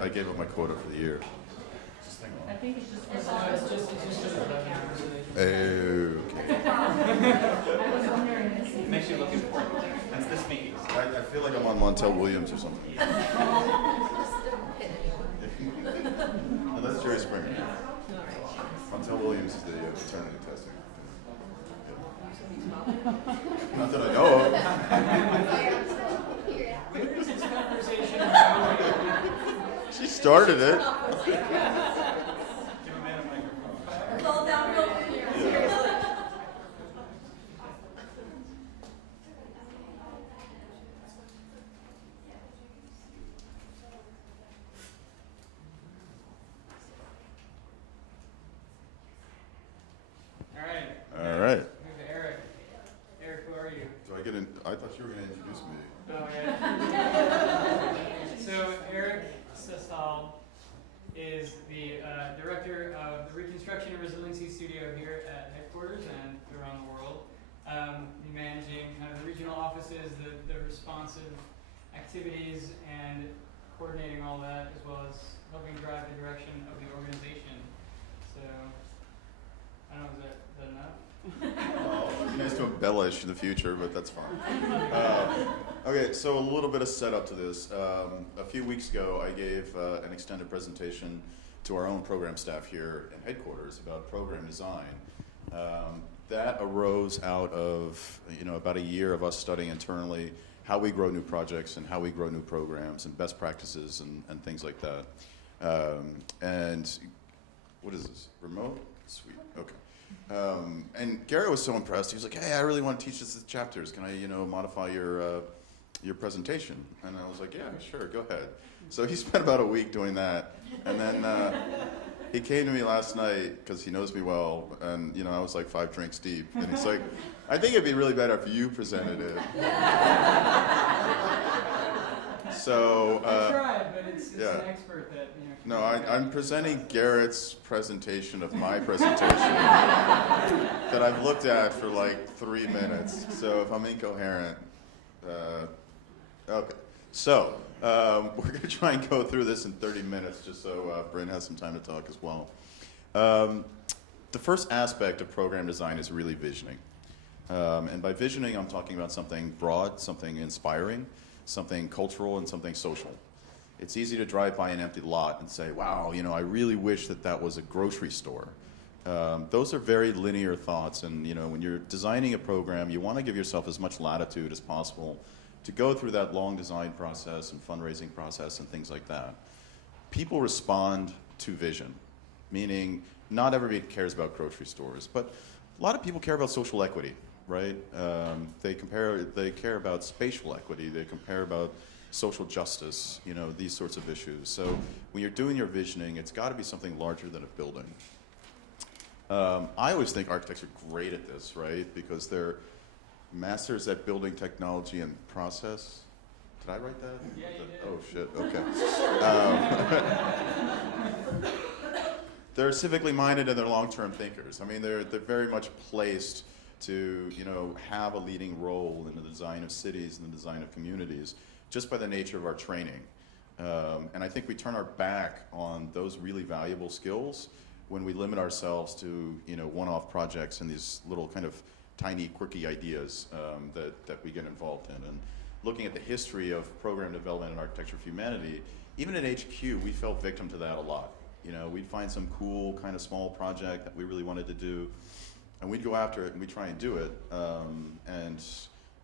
I gave up my quota for the year. I think it's just Okay. I was wondering this. It makes you look important. That's this meeting. I feel like I'm on Montel Williams or something. No, that's Jerry Springer. Montel Williams is the paternity testing. Yeah. Not that I know of. Where is this conversation going? She started it. Give a man a microphone. It's all downhill from here, seriously. All right. Who's Eric? Eric, who are you? Do I get in? I thought you were going to introduce me. Oh, yeah. So, Eric Sessal is the director of the Reconstruction and Resiliency Studio here at headquarters and around the world. Managing kind of the regional offices, the responsive activities, and coordinating all that, as well as helping drive the direction of the organization. So, I don't know, is that enough? Well, it'd be nice to embellish in the future, but that's fine. Okay, so a little bit of setup to this. A few weeks ago, I gave an extended presentation to our own program staff here in headquarters about program design. That arose out of about a year of us studying internally how we grow new projects and how we grow new programs and best practices and things like that. And what is this? Remote? Sweet. Okay. And Garrett was so impressed. He was like, "Hey, I really want to teach this as chapters. Can I, modify your presentation?" And I was like, "Yeah, sure, go ahead." So he spent about a week doing that, and then he came to me last night because he knows me well, and I was like 5 drinks deep, and he's like, "I think it'd be really better if you presented it." So I tried, but it's yeah. an expert that No, I'm presenting Garrett's presentation of my presentation that I've looked at for like 3 minutes. So if I'm incoherent, okay. So we're going to try and go through this in 30 minutes just so Bryn has some time to talk as well. The first aspect of program design is really visioning. And by visioning, I'm talking about something broad, something inspiring, something cultural, and something social. It's easy to drive by an empty lot and say, wow, I really wish that was a grocery store. Those are very linear thoughts, and when you're designing a program, you want to give yourself as much latitude as possible to go through that long design process and fundraising process and things like that. People respond to vision, meaning not everybody cares about grocery stores, but a lot of people care about social equity, right? They care about spatial equity, they care about social justice, these sorts of issues. So when you're doing your visioning, it's got to be something larger than a building. I always think architects are great at this, right? Because they're masters at building technology and process. Did I write that? Yeah, you did. Oh, shit, okay. They're civically minded and they're long-term thinkers. I mean, they're very much placed to, have a leading role in the design of cities and the design of communities, just by the nature of our training. And I think we turn our back on those really valuable skills when we limit ourselves to one-off projects and these little kind of tiny, quirky ideas that we get involved in. And looking at the history of program development in Architecture for Humanity, even at HQ, we fell victim to that a lot. We'd find some cool kind of small project that we really wanted to do, and we'd go after it and we'd try and do it. And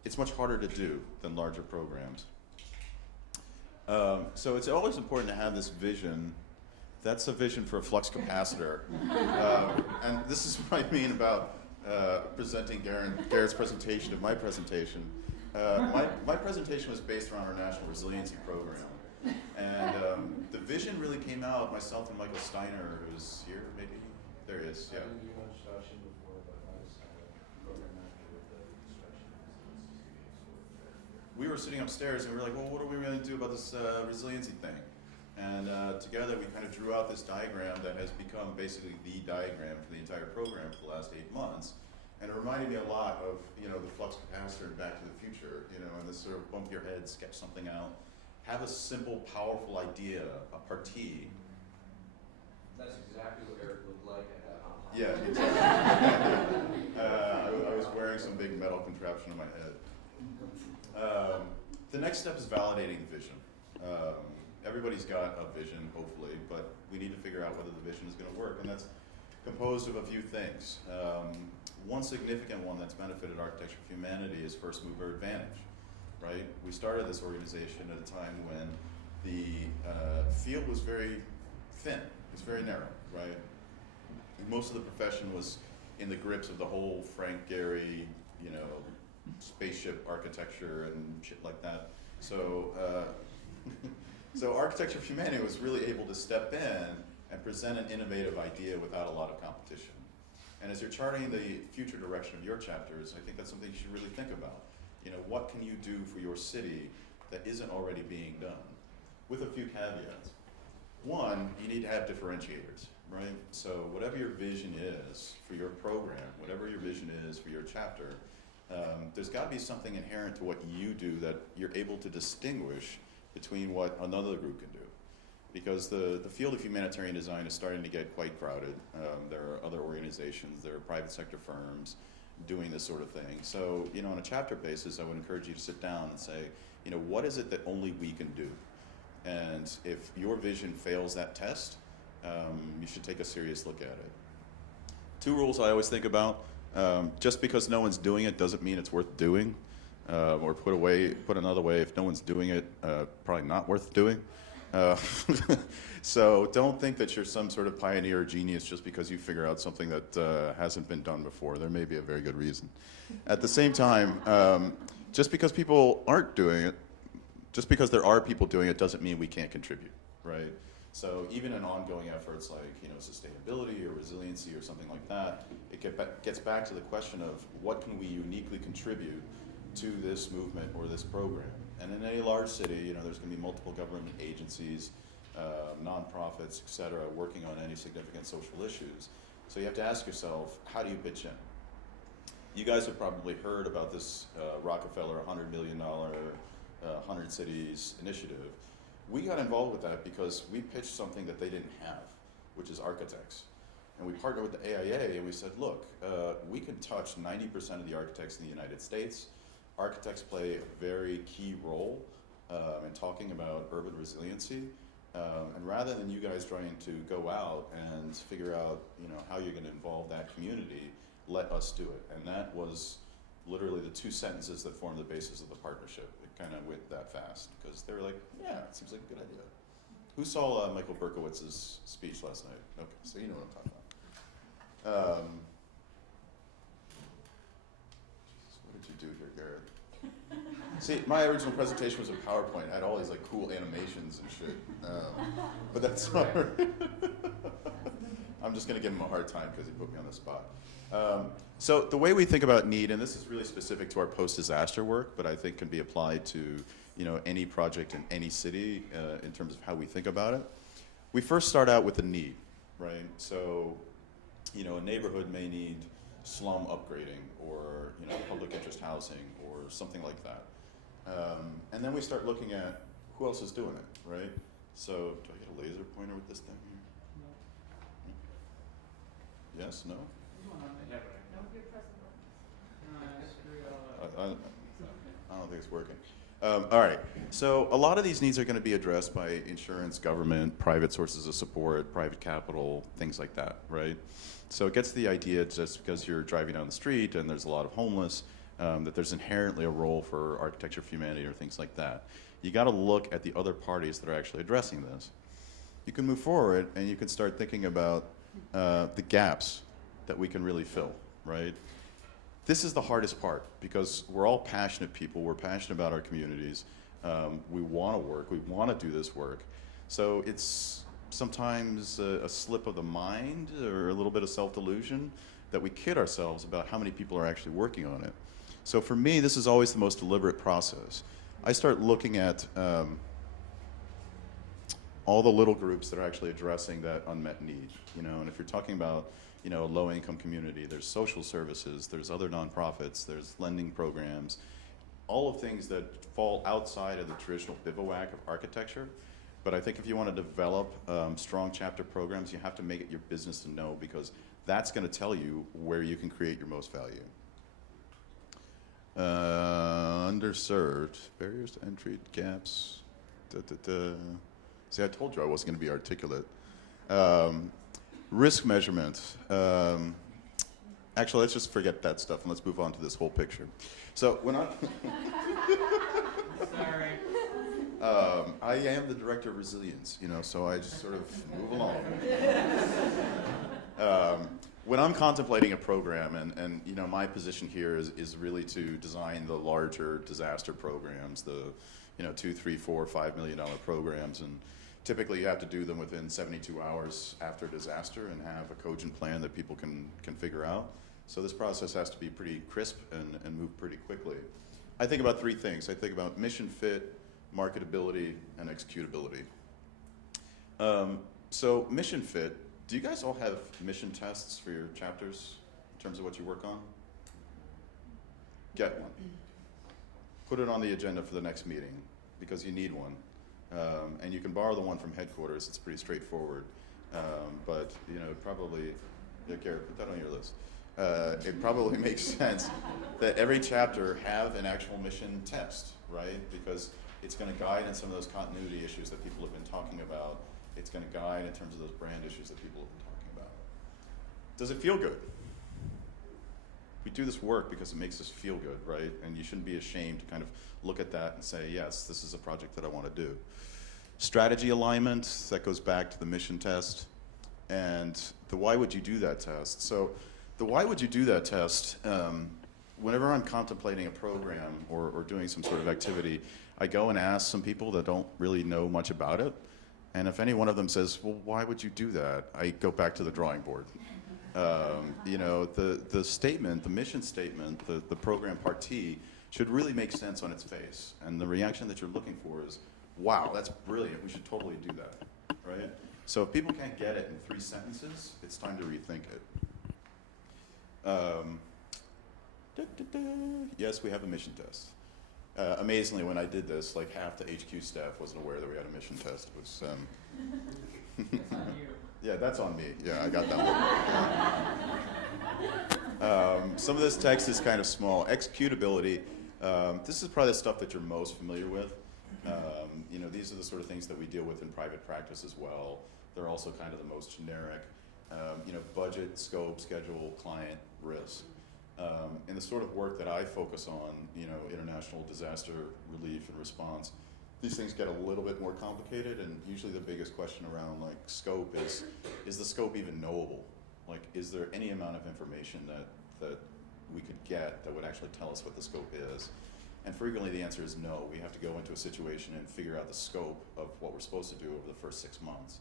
it's much harder to do than larger programs. So it's always important to have this vision. That's a vision for a flux capacitor. And this is what I mean about presenting Garrett's presentation of my presentation. My presentation was based around our National Resiliency Program. And the vision really came out, myself and Michael Steiner, who's here, maybe? There he is, yeah. We were sitting upstairs and we were like, well, what are we going to do about this resiliency thing? And together we kind of drew out this diagram that has become basically the diagram for the entire program for the last 8 months. And it reminded me a lot of, the flux capacitor in Back to the Future, and this sort of bump your head, sketch something out. have a simple, powerful idea, a partie. That's exactly what Eric looked like at that hot. Yeah, exactly. I was wearing some big metal contraption on my head. The next step is validating the vision. Everybody's got a vision, hopefully, but we need to figure out whether the vision is going to work, and that's composed of a few things. One significant one that's benefited Architecture for Humanity is first mover advantage, right? We started this organization at a time when the field was very thin, it was very narrow, right? Most of the profession was in the grips of the whole Frank Gehry, spaceship architecture and shit like that. So, so Architecture for Humanity was really able to step in and present an innovative idea without a lot of competition. And as you're charting the future direction of your chapters, I think that's something you should really think about. What can you do for your city that isn't already being done? With a few caveats. One, you need to have differentiators, right? So whatever your vision is for your program, whatever your vision is for your chapter, there's got to be something inherent to what you do that you're able to distinguish between what another group can do. Because the field of humanitarian design is starting to get quite crowded. There are other organizations, there are private sector firms doing this sort of thing. So, on a chapter basis, I would encourage you to sit down and say, what is it that only we can do? And if your vision fails that test, you should take a serious look at it. Two rules I always think about. Just because no one's doing it doesn't mean it's worth doing. Or put another way, if no one's doing it, probably not worth doing. So don't think that you're some sort of pioneer or genius just because you figure out something that hasn't been done before. There may be a very good reason. At the same time, just because people aren't doing it, just because there are people doing it doesn't mean we can't contribute, right? So even in ongoing efforts like sustainability or resiliency or something like that, it gets back to the question of what can we uniquely contribute to this movement or this program. And in any large city, there's going to be multiple government agencies, nonprofits, et cetera, working on any significant social issues. So you have to ask yourself, how do you pitch in? You guys have probably heard about this Rockefeller $100 million 100 Cities initiative. We got involved with that because we pitched something that they didn't have, which is architects. And we partnered with the AIA and we said, look, we can touch 90% of the architects in the United States. Architects play a very key role in talking about urban resiliency. And rather than you guys trying to go out and figure out how you're going to involve that community, let us do it. And that was literally the two sentences that formed the basis of the partnership. It kind of went that fast because they were like, yeah, it seems like a good idea. Who saw Michael Berkowitz's speech last night? Okay, so you know what I'm talking about. Jesus, what did you do here, Garrett? See, my original presentation was a PowerPoint. I had all these cool animations and shit. But that's not. I'm just going to give him a hard time because he put me on the spot. So the way we think about need, and this is really specific to our post-disaster work, but I think can be applied to any project in any city in terms of how we think about it. We first start out with the need, right? So, a neighborhood may need slum upgrading or public interest housing or something like that. And then we start looking at who else is doing it, right? So do I get a laser pointer with this thing here? Yes, no? I don't think it's working. All right, so a lot of these needs are going to be addressed by insurance, government, private sources of support, private capital, things like that, right? So it gets the idea just because you're driving down the street and there's a lot of homeless, that there's inherently a role for Architecture for Humanity or things like that. You got to look at the other parties that are actually addressing this. You can move forward and you can start thinking about the gaps that we can really fill, right? This is the hardest part because we're all passionate people. We're passionate about our communities. We want to work. We want to do this work. So it's sometimes a slip of the mind or a little bit of self-delusion that we kid ourselves about how many people are actually working on it. So for me, this is always the most deliberate process. I start looking at all the little groups that are actually addressing that unmet need. And if you're talking about a low-income community, there's social services, there's other nonprofits, there's lending programs. all of things that fall outside of the traditional bivouac of architecture. But I think if you want to develop strong chapter programs, you have to make it your business to know, because that's going to tell you where you can create your most value. Underserved, barriers to entry, gaps. See, I told you I wasn't going to be articulate. Risk measurement. Actually, let's just forget that stuff and let's move on to this whole picture. So when I... Sorry. I am the director of resilience, so I just sort of move along. When I'm contemplating a program, and my position here is really to design the larger disaster programs, the $2, $3, $4, $5 million programs, and typically you have to do them within 72 hours after disaster and have a cogent plan that people can figure out. So this process has to be pretty crisp and move pretty quickly. I think about three things. I think about mission fit, marketability, and executability. So mission fit, do you guys all have mission tests for your chapters in terms of what you work on? Get one. Put it on the agenda for the next meeting, because you need one. And you can borrow the one from headquarters. It's pretty straightforward. But probably, Garrett, put that on your list. It probably makes sense that every chapter have an actual mission test, right? Because it's going to guide in some of those continuity issues that people have been talking about. It's going to guide in terms of those brand issues that people have been talking about. Does it feel good? We do this work because it makes us feel good, right? And you shouldn't be ashamed to kind of look at that and say, yes, this is a project that I want to do. Strategy alignment, that goes back to the mission test. And the why would you do that test? So the why would you do that test, whenever I'm contemplating a program or doing some sort of activity, I go and ask some people that don't really know much about it. And if any one of them says, well, why would you do that? I go back to the drawing board. The statement, the mission statement, the program part T should really make sense on its face. And the reaction that you're looking for is, wow, that's brilliant. We should totally do that, right? So if people can't get it in 3 sentences, it's time to rethink it. Yes, we have a mission test. Amazingly, when I did this, like half the HQ staff wasn't aware that we had a mission test. It was, That's on you. yeah, that's on me. Yeah, I got that one. Some of this text is kind of small. Executability. This is probably the stuff that you're most familiar with. These are the sort of things that we deal with in private practice as well. They're also kind of the most generic. Budget, scope, schedule, client, risk. In the sort of work that I focus on, international disaster relief and response, these things get a little bit more complicated, and usually the biggest question around like scope is the scope even knowable? Like, is there any amount of information that we could get that would actually tell us what the scope is? And frequently the answer is no. We have to go into a situation and figure out the scope of what we're supposed to do over the first 6 months.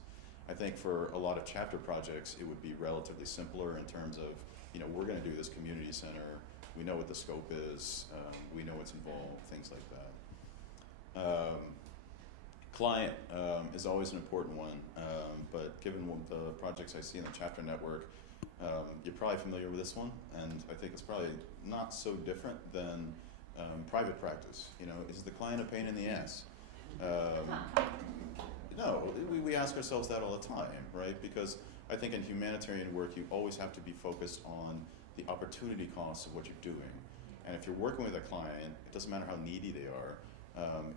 I think for a lot of chapter projects, it would be relatively simpler in terms of, we're going to do this community center. We know what the scope is. We know what's involved, things like that. Client is always an important one, but given the projects I see in the chapter network, you're probably familiar with this one, and I think it's probably not so different than private practice. Is the client a pain in the ass? No, we ask ourselves that all the time, right? Because I think in humanitarian work, you always have to be focused on the opportunity costs of what you're doing. And if you're working with a client, it doesn't matter how needy they are.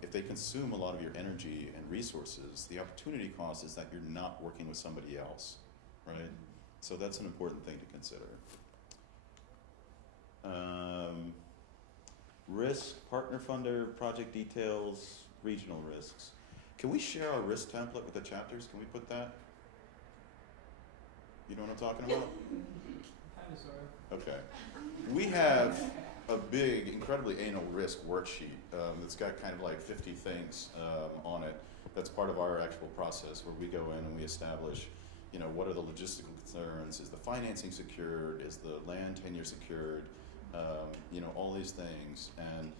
If they consume a lot of your energy and resources, the opportunity cost is that you're not working with somebody else, right? So that's an important thing to consider. Risk, partner funder, project details, regional risks. Can we share our risk template with the chapters? Can we put that? You know what I'm talking about? Kind of, sort of. Okay. We have a big, incredibly anal risk worksheet that's got kind of like 50 things on it. That's part of our actual process where we go in and we establish, what are the logistical concerns? Is the financing secured? Is the land tenure secured? All these things. And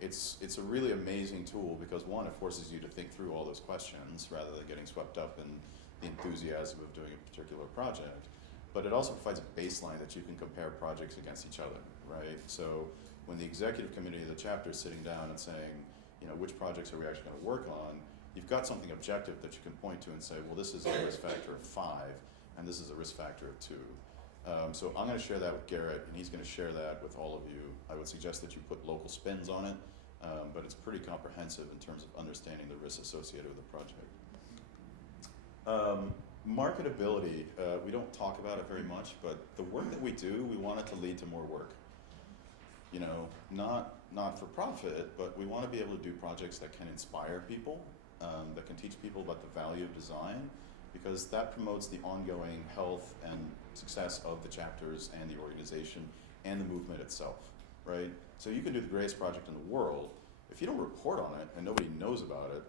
it's a really amazing tool because one, it forces you to think through all those questions rather than getting swept up in the enthusiasm of doing a particular project. But it also provides a baseline that you can compare projects against each other, right? So when the executive committee of the chapter is sitting down and saying, you know, which projects are we actually going to work on, you've got something objective that you can point to and say, well, this is a risk factor of 5, and this is a risk factor of 2. So I'm going to share that with Garrett, and he's going to share that with all of you. I would suggest that you put local spins on it, but it's pretty comprehensive in terms of understanding the risks associated with the project. Marketability, we don't talk about it very much, but the work that we do, we want it to lead to more work. You know, not for profit, but we want to be able to do projects that can inspire people, that can teach people about the value of design, because that promotes the ongoing health and success of the chapters and the organization and the movement itself, right? So you can do the greatest project in the world. If you don't report on it and nobody knows about it,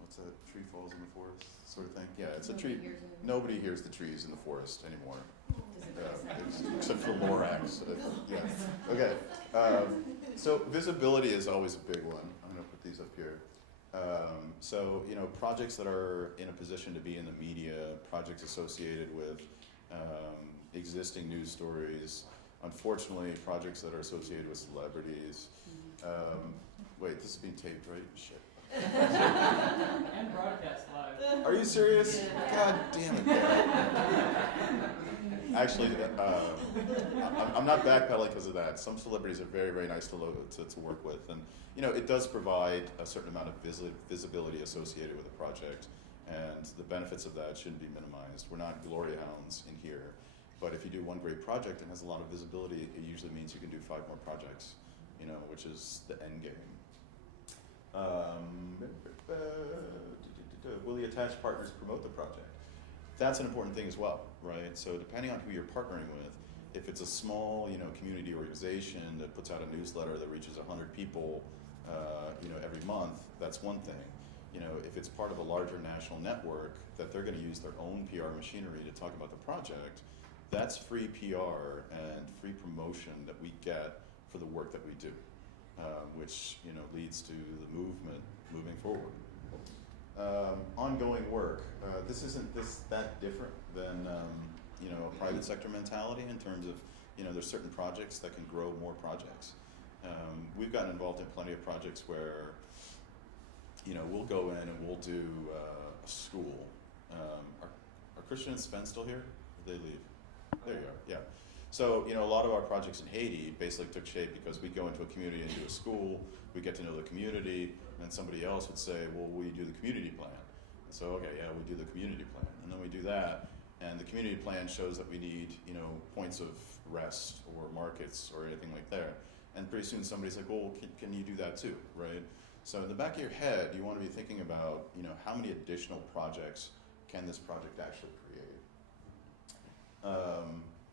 what's that, tree falls in the forest sort of thing? Yeah, it's a tree. Nobody hears the trees in the forest anymore. Except for Lorax. Yeah. Okay. So visibility is always a big one. I'm going to put these up here. So, you know, projects that are in a position to be in the media, projects associated with existing news stories, unfortunately, projects that are associated with celebrities. Wait, this is being taped, right? Shit. And broadcast live. Are you serious? God damn it. Actually, I'm not backpedaling because of that. Some celebrities are very, very nice to work with. And, you know, it does provide a certain amount of visibility associated with a project. And the benefits of that shouldn't be minimized. We're not glory hounds in here. But if you do one great project and has a lot of visibility, it usually means you can do 5 more projects, you know, which is the end game. Will the attached partners promote the project? That's an important thing as well, right? So depending on who you're partnering with, if it's a small, you know, community organization that puts out a newsletter that reaches 100 people, you know, every month, that's one thing. You know, if it's part of a larger national network that they're going to use their own PR machinery to talk about the project, that's free PR and free promotion that we get for the work that we do, which, you know, leads to the movement moving forward. Ongoing work. This isn't that different than you know, a private sector mentality in terms of, you know, there's certain projects that can grow more projects. We've gotten involved in plenty of projects where, you know, we'll go in and we'll do a school. Are Christian and Sven still here? Or did they leave? There you are. Yeah. So, you know, a lot of our projects in Haiti basically took shape because we'd go into a community and do a school, we get to know the community, and then somebody else would say, well, will you do the community plan? And so, okay, yeah, we do the community plan. And then we do that, and the community plan shows that we need, you know, points of rest or markets or anything like that. And pretty soon somebody's like, well, can you do that too, right? So in the back of your head, you want to be thinking about, you know, how many additional projects can this project actually create?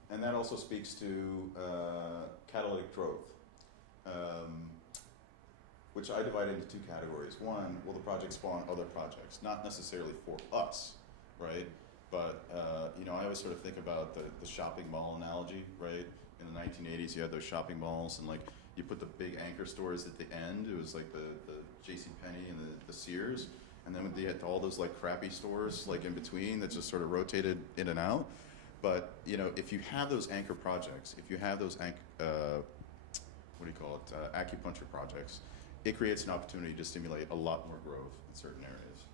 And that also speaks to catalytic growth, which I divide into 2 categories. One, will the project spawn other projects? Not necessarily for us, right? But, you know, I always sort of think about the shopping mall analogy, right? In the 1980s, you had those shopping malls, and like, you put the big anchor stores at the end. It was like the JCPenney and the Sears. And then they had all those like crappy stores like in between that just sort of rotated in and out. But, you know, if you have those anchor projects, if you have those, acupuncture projects, it creates an opportunity to stimulate a lot more growth in certain areas.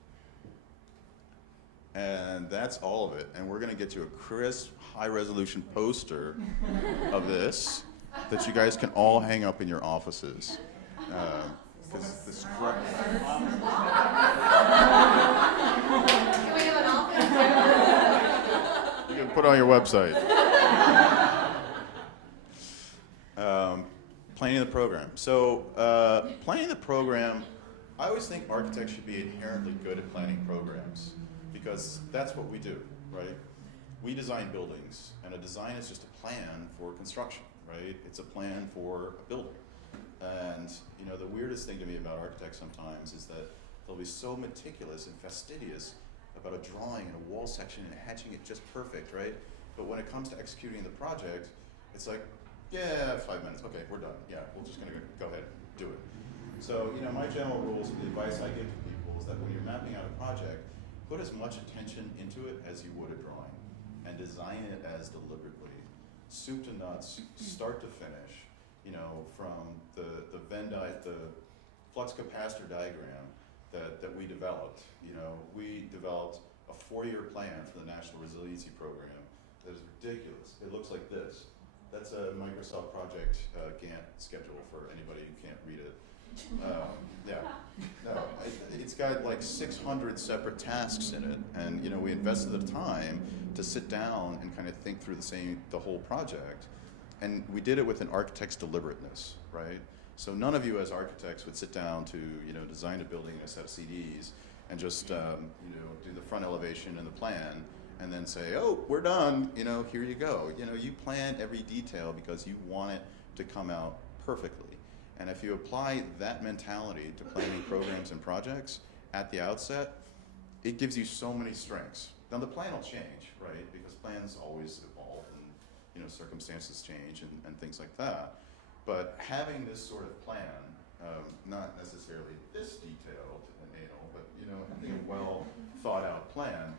And that's all of it. And we're going to get you a crisp, high-resolution poster of this that you guys can all hang up in your offices. Because the Can we have an office? you can put it on your website. Planning the program. So planning the program, I always think architects should be inherently good at planning programs because that's what we do, right? We design buildings, and a design is just a plan for construction, right? It's a plan for a building. And, you know, the weirdest thing to me about architects sometimes is that they'll be so meticulous and fastidious about a drawing and a wall section and hatching it just perfect, right? But when it comes to executing the project, it's like, yeah, 5 minutes. Okay, we're done. Yeah, we're just going to go ahead and do it. So, you know, my general rules and the advice I give to people is that when you're mapping out a project, put as much attention into it as you would a drawing and design it as deliberately. soup to nuts, start to finish, you know, from the flux capacitor diagram that we developed. You know, we developed a 4-year plan for the National Resiliency Program that is ridiculous. It looks like this. That's a Microsoft Project Gantt schedule for anybody who can't read it. It's got like 600 separate tasks in it, and you know, we invested the time to sit down and kind of think through the whole project, and we did it with an architect's deliberateness, right? So none of you as architects would sit down to, you know, design a building in a set of CDs and just, you know, do the front elevation and the plan and then say, oh, we're done, you know, here you go. You know, you plan every detail because you want it to come out perfectly. And if you apply that mentality to planning programs and projects at the outset, it gives you so many strengths. Now the plan will change, right? Because plans always evolve and, you know, circumstances change and things like that. But having this sort of plan, not necessarily this detailed and anal, but, you know, having a well thought out plan,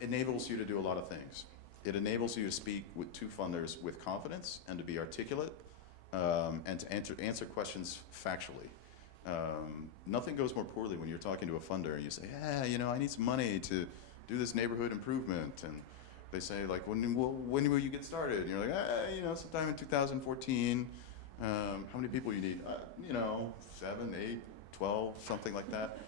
enables you to do a lot of things. It enables you to speak to funders with confidence and to be articulate, and to answer questions factually. Nothing goes more poorly when you're talking to a funder and you say, yeah, you know, I need some money to do this neighborhood improvement. And they say, like, when will you get started? And you're like, you know, sometime in 2014. How many people you need? You know, 7, 8, 12, something like that.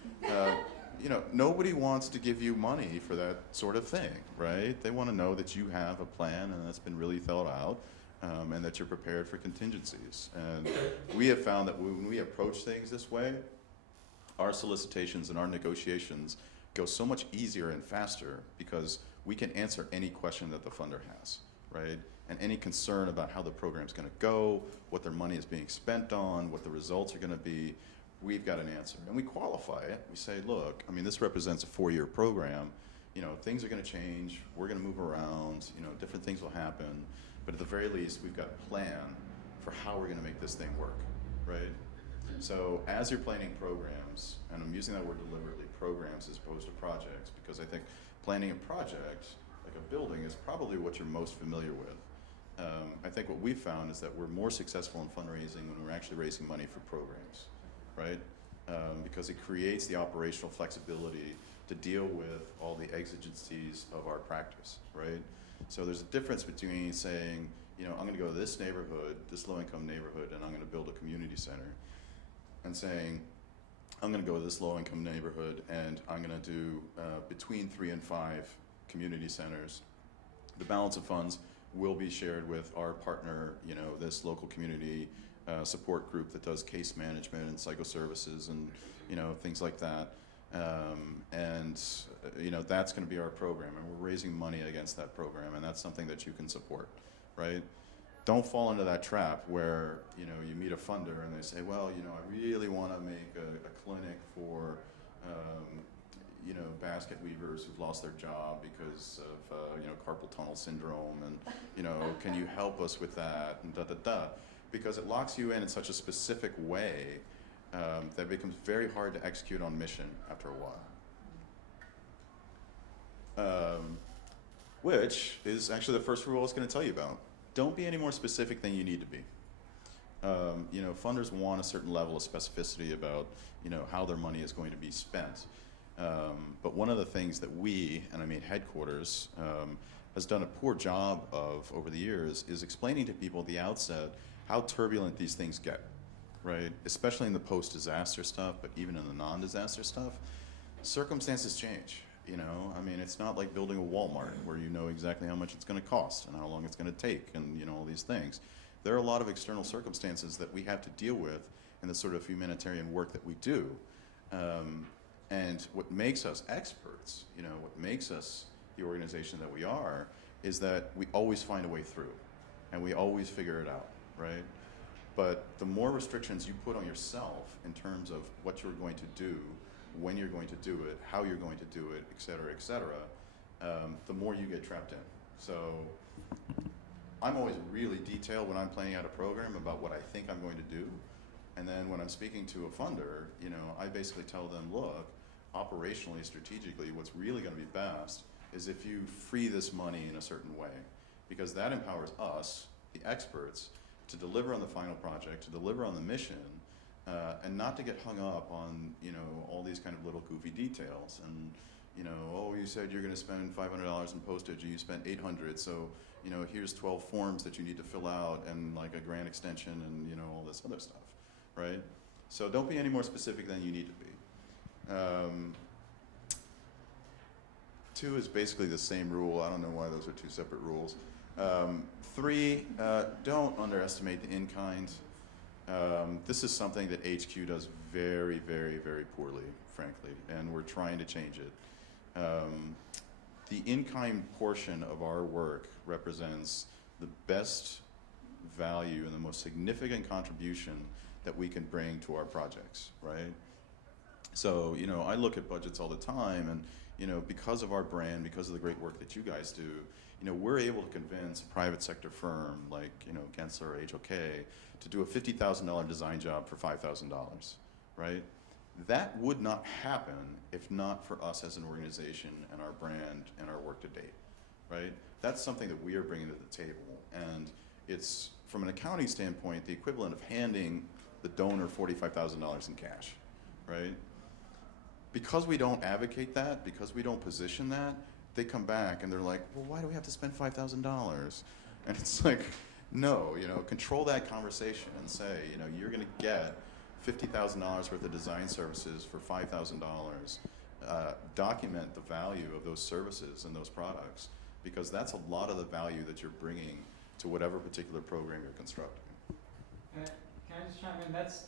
You know, nobody wants to give you money for that sort of thing, right? They want to know that you have a plan and that's been really thought out, and that you're prepared for contingencies. And we have found that when we approach things this way, our solicitations and our negotiations go so much easier and faster because we can answer any question that the funder has, right? And any concern about how the program's going to go, what their money is being spent on, what the results are going to be, we've got an answer. And we qualify it. We say, look, I mean, this represents a 4-year program. You know, things are going to change. We're going to move around. You know, different things will happen. But at the very least, we've got a plan for how we're going to make this thing work, right? So as you're planning programs, and I'm using that word deliberately, programs as opposed to projects, because I think planning a project, like a building, is probably what you're most familiar with. I think what we've found is that we're more successful in fundraising when we're actually raising money for programs, right? Because it creates the operational flexibility to deal with all the exigencies of our practice, right? So there's a difference between saying, you know, I'm going to go to this neighborhood, this low-income neighborhood, and I'm going to build a community center, and saying, I'm going to go to this low-income neighborhood, and I'm going to do between 3 and 5 community centers. The balance of funds will be shared with our partner, you know, this local community support group that does case management and psychoservices and, you know, things like that. You know, that's going to be our program, and we're raising money against that program, and that's something that you can support, right? Don't fall into that trap where, you know, you meet a funder and they say, well, you know, I really want to make a clinic for, you know, basket weavers who've lost their job because of, you know, carpal tunnel syndrome, and, you know, can you help us with that, and da-da-da. Because it locks you in such a specific way that it becomes very hard to execute on mission after a while. Which is actually the first rule I was going to tell you about. Don't be any more specific than you need to be. You know, funders want a certain level of specificity about, you know, how their money is going to be spent. But one of the things that we, and I mean headquarters, has done a poor job of over the years is explaining to people at the outset how turbulent these things get, right? Especially in the post-disaster stuff, but even in the non-disaster stuff, circumstances change. You know, I mean, it's not like building a Walmart where you know exactly how much it's going to cost and how long it's going to take and, you know, all these things. There are a lot of external circumstances that we have to deal with in the sort of humanitarian work that we do. And what makes us experts, you know, what makes us the organization that we are, is that we always find a way through and we always figure it out, right? But the more restrictions you put on yourself in terms of what you're going to do, when you're going to do it, how you're going to do it, et cetera, the more you get trapped in. So I'm always really detailed when I'm planning out a program about what I think I'm going to do. And then when I'm speaking to a funder, you know, I basically tell them, look, operationally, strategically, what's really going to be best is if you free this money in a certain way. because that empowers us, the experts, to deliver on the final project, to deliver on the mission, and not to get hung up on, you know, all these kind of little goofy details. And, you know, oh, you said you're going to spend $500 in postage, and you spent $800, so, you know, here's 12 forms that you need to fill out, and like a grant extension, and, you know, all this other stuff, right? So don't be any more specific than you need to be. 2 is basically the same rule. I don't know why those are 2 separate rules. 3, don't underestimate the in-kind. This is something that HQ does very, very, very poorly, frankly, and we're trying to change it. The in-kind portion of our work represents the best value and the most significant contribution that we can bring to our projects, right? So, you know, I look at budgets all the time, and, you know, because of our brand, because of the great work that you guys do, you know, we're able to convince a private sector firm like, you know, Gensler or HOK to do a $50,000 design job for $5,000, right? That would not happen if not for us as an organization and our brand and our work to date, right? That's something that we are bringing to the table, and it's, from an accounting standpoint, the equivalent of handing the donor $45,000 in cash, right? Because we don't advocate that, because we don't position that, they come back and they're like, well, why do we have to spend $5,000? And it's like, no, you know, control that conversation and say, you know, you're going to get $50,000 worth of design services for $5,000. Document the value of those services and those products, because that's a lot of the value that you're bringing to whatever particular program you're constructing. Can I just chime in? That's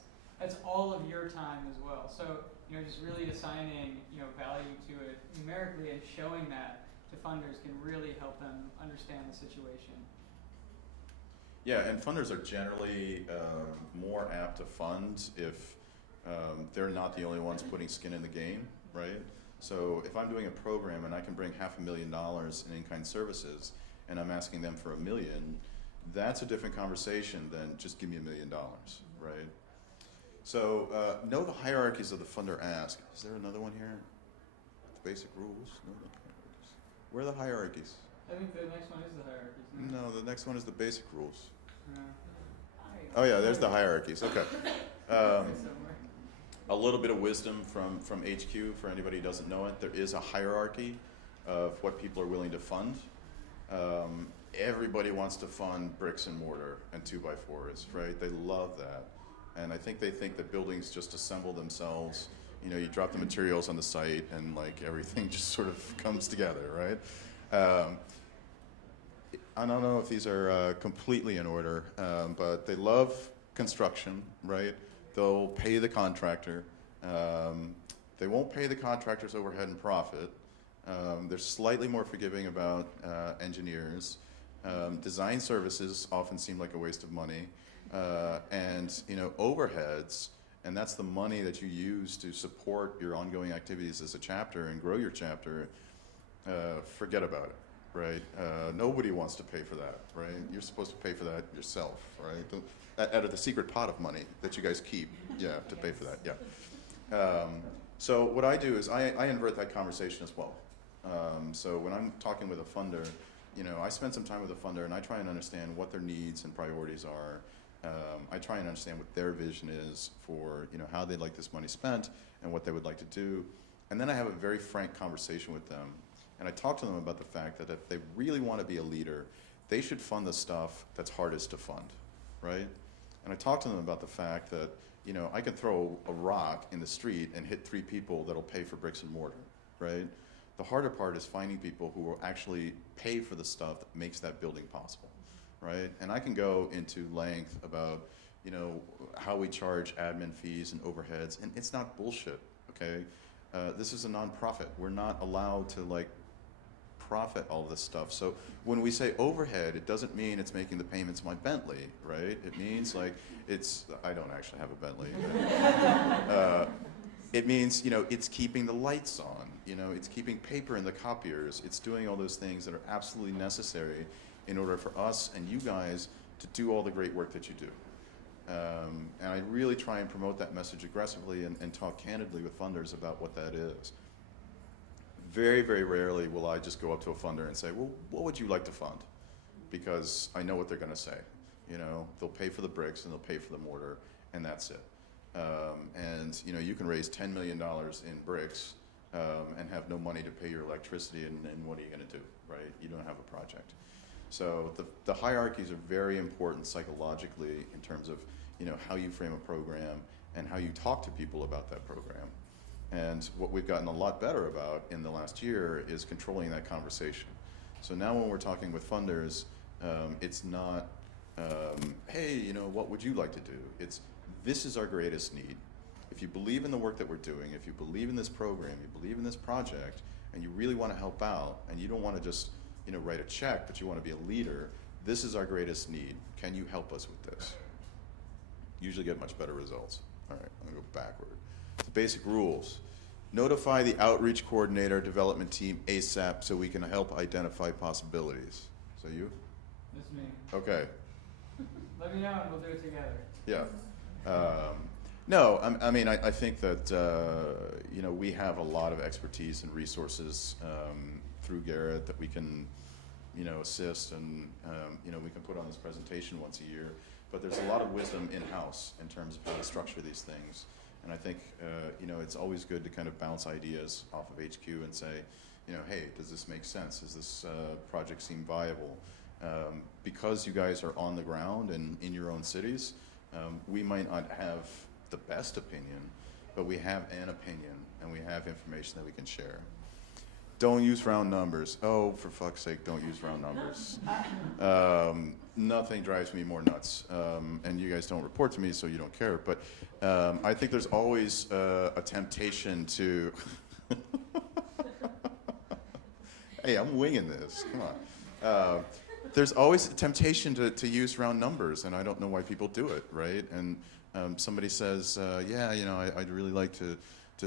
all of your time as well. So, you know, just really assigning, you know, value to it numerically and showing that to funders can really help them understand the situation. Yeah, and funders are generally more apt to fund if they're not the only ones putting skin in the game, right? So if I'm doing a program and I can bring $500,000 in in-kind services, and I'm asking them for $1 million, that's a different conversation than just give me $1 million, right? So know the hierarchies of the funder ask. Is there another one here? The basic rules? No, the hierarchies. Where are the hierarchies? I think the next one is the hierarchies. Isn't it? No, the next one is the basic rules. No. Oh yeah, there's the hierarchies. Okay. Somewhere. A little bit of wisdom from HQ for anybody who doesn't know it. There is a hierarchy of what people are willing to fund. Everybody wants to fund bricks and mortar and 2x4s, right? They love that. And I think they think that buildings just assemble themselves. You know, you drop the materials on the site and like everything just sort of comes together, right? I don't know if these are completely in order, but they love construction, right? They'll pay the contractor. They won't pay the contractor's overhead and profit. They're slightly more forgiving about engineers. Design services often seem like a waste of money. And, you know, overheads, and that's the money that you use to support your ongoing activities as a chapter and grow your chapter, forget about it. Right? Nobody wants to pay for that, right? You're supposed to pay for that yourself, right? Out of the secret pot of money that you guys keep, yeah, to pay for that, yeah. So what I do is I invert that conversation as well. So when I'm talking with a funder, you know, I spend some time with a funder and I try and understand what their needs and priorities are. I try and understand what their vision is for, you know, how they'd like this money spent and what they would like to do. And then I have a very frank conversation with them. And I talk to them about the fact that if they really want to be a leader, they should fund the stuff that's hardest to fund, right? And I talk to them about the fact that, you know, I can throw a rock in the street and hit 3 people that'll pay for bricks and mortar, right? The harder part is finding people who will actually pay for the stuff that makes that building possible, right? And I can go into length about, you know, how we charge admin fees and overheads, and it's not bullshit, okay? This is a nonprofit. We're not allowed to, like, profit all this stuff. So when we say overhead, it doesn't mean it's making the payments on my Bentley, right? It means like it's, I don't actually have a Bentley. It means, you know, it's keeping the lights on, you know, it's keeping paper in the copiers, it's doing all those things that are absolutely necessary in order for us and you guys to do all the great work that you do. And I really try and promote that message aggressively and talk candidly with funders about what that is. Very, very rarely will I just go up to a funder and say, well, what would you like to fund? because I know what they're going to say. You know, they'll pay for the bricks and they'll pay for the mortar, and that's it. And you know, you can raise $10 million in bricks and have no money to pay your electricity, and what are you going to do, right? You don't have a project. So the hierarchies are very important psychologically in terms of, you know, how you frame a program and how you talk to people about that program. And what we've gotten a lot better about in the last year is controlling that conversation. So now when we're talking with funders, it's not, hey, you know, what would you like to do? It's, this is our greatest need. If you believe in the work that we're doing, if you believe in this program, you believe in this project, and you really want to help out, and you don't want to just, you know, write a check, but you want to be a leader, this is our greatest need. Can you help us with this? Usually get much better results. All right, I'm going to go backward. The basic rules. Notify the outreach coordinator development team ASAP so we can help identify possibilities. So you? That's me. Okay. Let me know and we'll do it together. Yeah. No, I mean, I think that, you know, we have a lot of expertise and resources through Garrett that we can, you know, assist, and, you know, we can put on this presentation once a year. But there's a lot of wisdom in-house in terms of how to structure these things. And I think, you know, it's always good to kind of bounce ideas off of HQ and say, you know, hey, does this make sense? Does this project seem viable? Because you guys are on the ground and in your own cities, we might not have the best opinion, but we have an opinion and we have information that we can share. Don't use round numbers. Oh, for fuck's sake, don't use round numbers. Nothing drives me more nuts. And you guys don't report to me, so you don't care. But I think there's always a temptation to... Hey, I'm winging this. Come on. There's always a temptation to use round numbers, and I don't know why people do it, right? And somebody says, yeah, you know, I'd really like to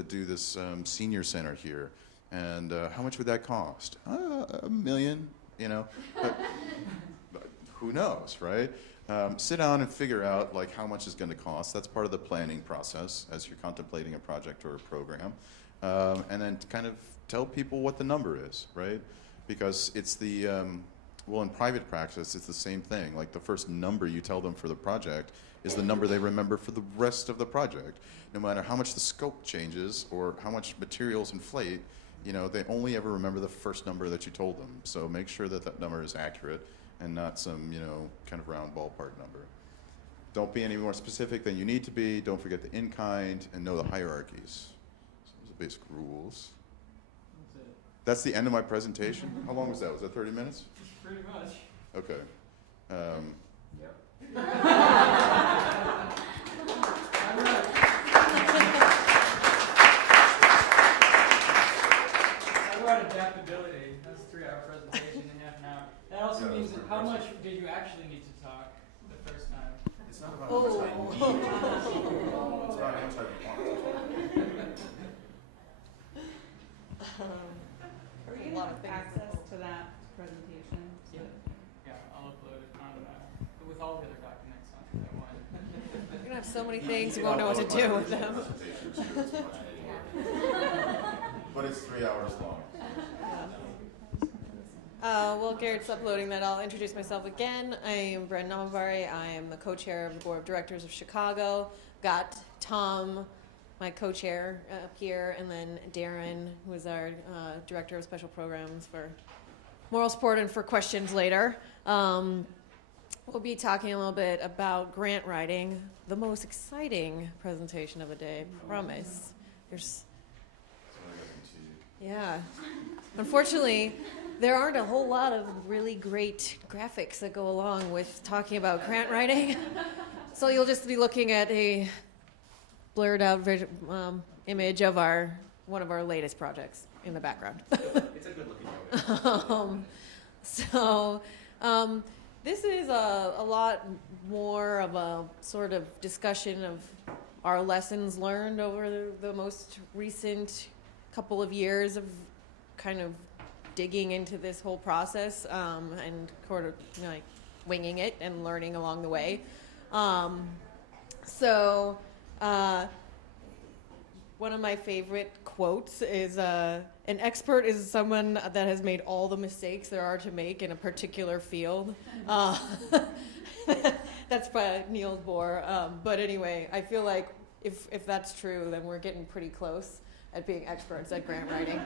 do this senior center here. And how much would that cost? $1 million, you know. But who knows, right? Sit down and figure out like how much it's going to cost. That's part of the planning process as you're contemplating a project or a program. And then kind of tell people what the number is, right? Because it's the, well, in private practice, it's the same thing. Like the first number you tell them for the project is the number they remember for the rest of the project. No matter how much the scope changes or how much materials inflate, you know, they only ever remember the first number that you told them. So make sure that that number is accurate and not some, you know, kind of round ballpark number. Don't be any more specific than you need to be. Don't forget the in-kind, and know the hierarchies. So those are the basic rules. That's it. That's the end of my presentation. How long was that? Was that 30 minutes? Pretty much. Okay. Yep. Adaptability. That's a 3-hour presentation in half an hour. That also means that how much did you actually need to talk the first time? It's not about how much I need to talk. It's about how much I want to talk. Are we gonna have access to that presentation? Yeah. Yeah, I'll upload it on with all the other documents onto that one. You're gonna have so many things, you won't know what to do with them. But it's 3 hours long. Well, Garrett's uploading that. I'll introduce myself again. I am Bren Namabari. I am the co-chair of the Board of Directors of Chicago. Got Tom, my co-chair, up here, and then Darren, who is our Director of Special Programs for Moral Support and for questions later. We'll be talking a little bit about grant writing, the most exciting presentation of the day, I promise. There's Yeah. Unfortunately, there aren't a whole lot of really great graphics that go along with talking about grant writing. So you'll just be looking at a blurred out image of one of our latest projects in the background. It's a good looking photo. This is a lot more of a sort of discussion of our lessons learned over the most recent couple of years of kind of digging into this whole process and sort of, you know, like winging it and learning along the way. one of my favorite quotes is an expert is someone that has made all the mistakes there are to make in a particular field. That's by Niels Bohr. But anyway, I feel like if that's true, then we're getting pretty close at being experts at grant writing.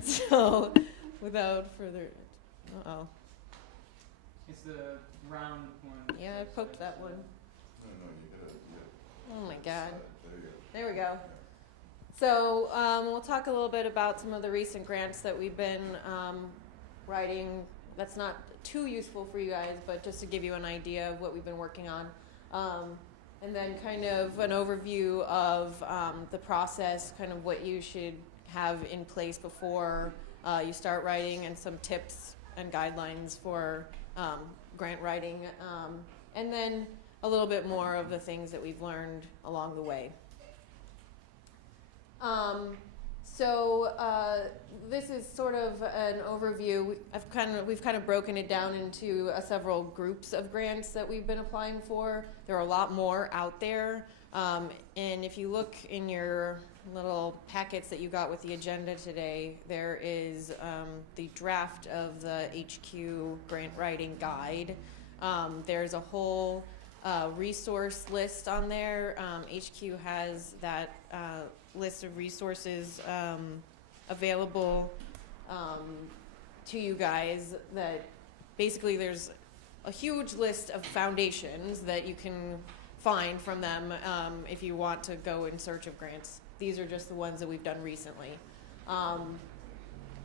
So without further, It's the round one. yeah, I poked that one. No, you gotta Oh my God. There you go. There we go. So we'll talk a little bit about some of the recent grants that we've been writing. That's not too useful for you guys, but just to give you an idea of what we've been working on. And then kind of an overview of the process, kind of what you should have in place before you start writing, and some tips and guidelines for grant writing. And then a little bit more of the things that we've learned along the way. This is sort of an overview. We've kind of broken it down into several groups of grants that we've been applying for. There are a lot more out there. And if you look in your little packets that you got with the agenda today, there is the draft of the HQ grant writing guide. There's a whole resource list on there. HQ has that list of resources available to you guys. That basically there's a huge list of foundations that you can find from them if you want to go in search of grants. These are just the ones that we've done recently. And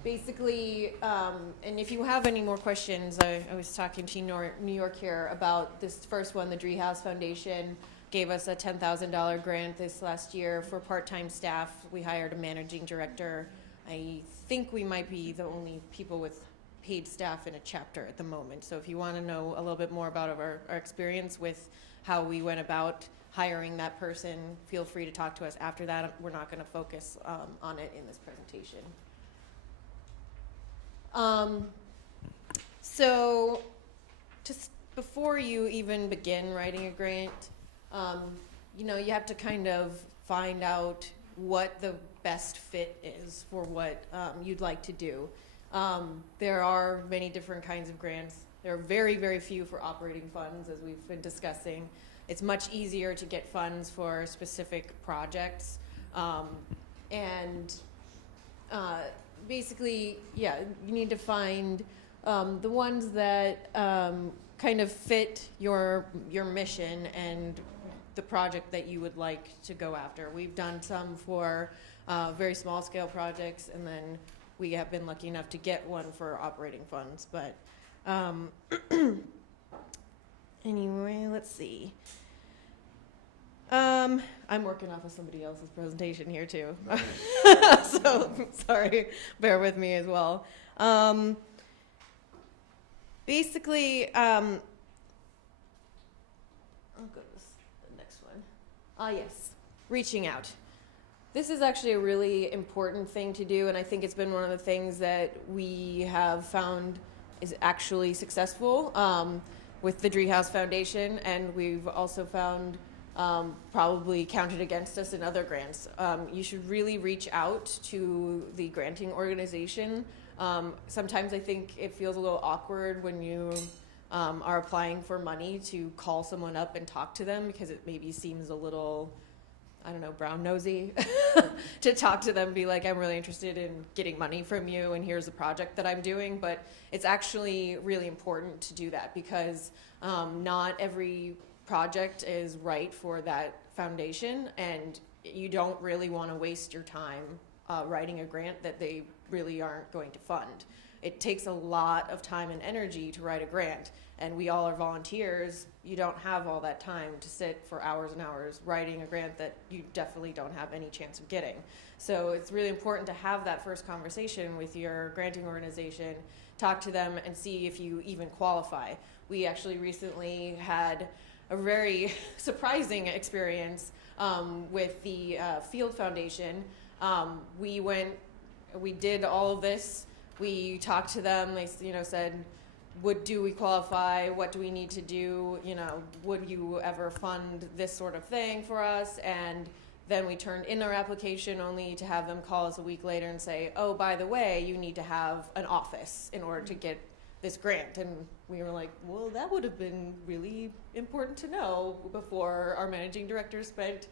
if you have any more questions, I was talking to New York here about this first one. The Driehaus Foundation gave us a $10,000 grant this last year for part-time staff. We hired a managing director. I think we might be the only people with paid staff in a chapter at the moment. So if you want to know a little bit more about our experience with how we went about hiring that person, feel free to talk to us after that. We're not going to focus on it in this presentation. So just before you even begin writing a grant, you have to kind of find out what the best fit is for what you'd like to do. There are many different kinds of grants. There are very, very few for operating funds, as we've been discussing. It's much easier to get funds for specific projects. Basically, yeah, you need to find the ones that kind of fit your mission and the project that you would like to go after. We've done some for very small scale projects, and then we have been lucky enough to get one for operating funds. But anyway, let's see. I'm working off of somebody else's presentation here too. So sorry, bear with me as well. Basically, I'll go to the next one. Yes, reaching out. This is actually a really important thing to do, and I think it's been one of the things that we have found is actually successful with the Driehaus Foundation, and we've also found probably counted against us in other grants. You should really reach out to the granting organization. Sometimes I think it feels a little awkward when you are applying for money to call someone up and talk to them, because it maybe seems a little, I don't know, brown nosy to talk to them, be like, I'm really interested in getting money from you and here's the project that I'm doing. But it's actually really important to do that, because not every project is right for that foundation, and you don't really want to waste your time writing a grant that they really aren't going to fund. It takes a lot of time and energy to write a grant, and we all are volunteers. You don't have all that time to sit for hours and hours writing a grant that you definitely don't have any chance of getting. So it's really important to have that first conversation with your granting organization, talk to them, and see if you even qualify. We actually recently had a very surprising experience with the Field Foundation. We did all of this. We talked to them. They, said, do we qualify? What do we need to do? Would you ever fund this sort of thing for us? And Then we turned in our application only to have them call us a week later and say, oh, by the way, you need to have an office in order to get this grant. And we were like, well, that would have been really important to know before our managing director spent,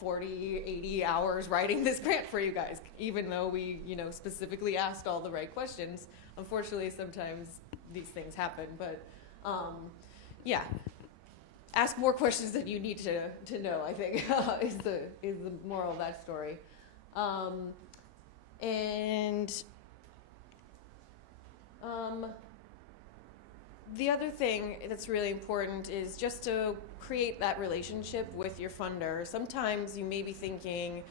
40, 80 hours writing this grant for you guys, even though we, specifically asked all the right questions. Unfortunately, sometimes these things happen, but yeah. Ask more questions than you need to know, I think, is the moral of that story. The other thing that's really important is just to create that relationship with your funder. Sometimes you may be thinking,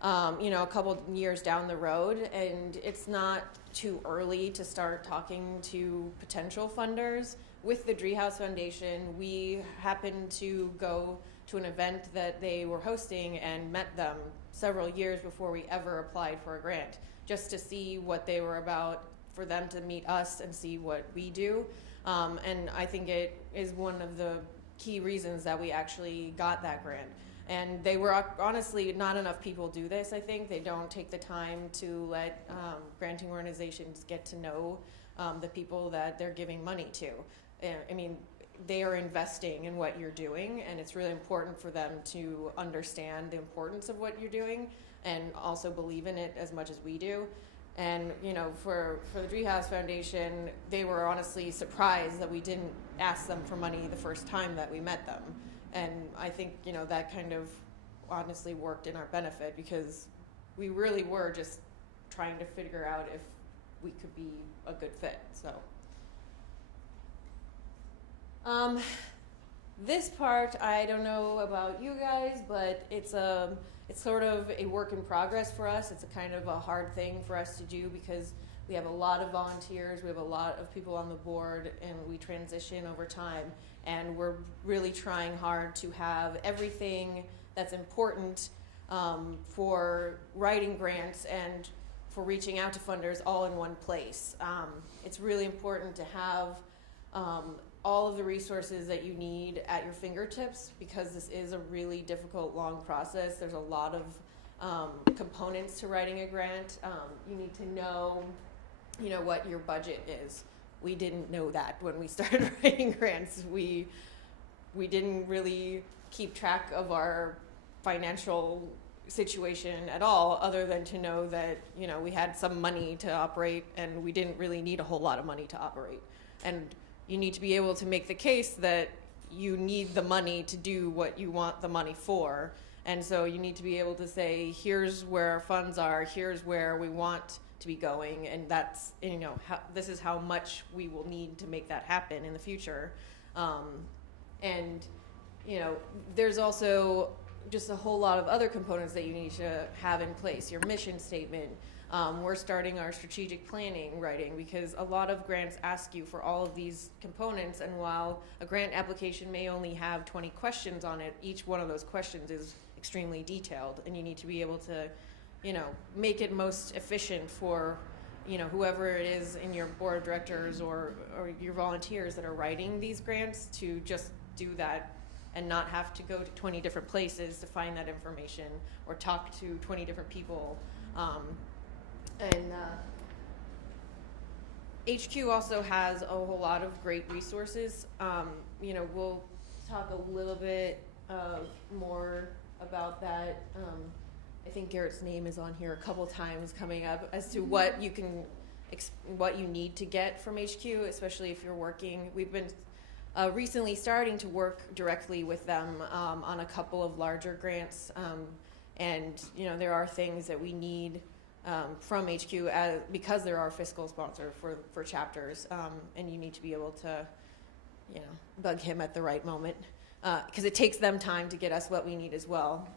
a couple years down the road, and it's not too early to start talking to potential funders. With the Driehaus Foundation, we happened to go to an event that they were hosting and met them several years before we ever applied for a grant, just to see what they were about, for them to meet us and see what we do. And I think it is one of the key reasons that we actually got that grant. And they were, honestly, not enough people do this, I think. They don't take the time to let granting organizations get to know the people that they're giving money to. I mean, they are investing in what you're doing, and it's really important for them to understand the importance of what you're doing and also believe in it as much as we do. And, for the Driehaus Foundation, they were honestly surprised that we didn't ask them for money the first time that we met them. And I think, that kind of honestly worked in our benefit, because we really were just trying to figure out if we could be a good fit, so. This part, I don't know about you guys, but it's sort of a work in progress for us. It's a kind of a hard thing for us to do because we have a lot of volunteers, we have a lot of people on the board, and we transition over time. And we're really trying hard to have everything that's important for writing grants and for reaching out to funders all in one place. It's really important to have all of the resources that you need at your fingertips, because this is a really difficult, long process. There's a lot of components to writing a grant. You need to know, what your budget is. We didn't know that when we started writing grants. We didn't really keep track of our financial situation at all, other than to know that, we had some money to operate, and we didn't really need a whole lot of money to operate. And you need to be able to make the case that you need the money to do what you want the money for. And so you need to be able to say, here's where our funds are, here's where we want to be going, and that's, this is how much we will need to make that happen in the future. There's also just a whole lot of other components that you need to have in place. Your mission statement. We're starting our strategic planning writing, because a lot of grants ask you for all of these components, and while a grant application may only have 20 questions on it, each one of those questions is extremely detailed, and you need to be able to, make it most efficient for, whoever it is in your board of directors or your volunteers that are writing these grants, to just do that and not have to go to 20 different places to find that information or talk to 20 different people. HQ also has a whole lot of great resources. We'll talk a little bit more about that. I think Garrett's name is on here a couple times coming up as to what you can, what you need to get from HQ, especially if you're working. We've been recently starting to work directly with them on a couple of larger grants, and there are things that we need from HQ because they're our fiscal sponsor for chapters, and you need to be able to, bug him at the right moment, because it takes them time to get us what we need as well.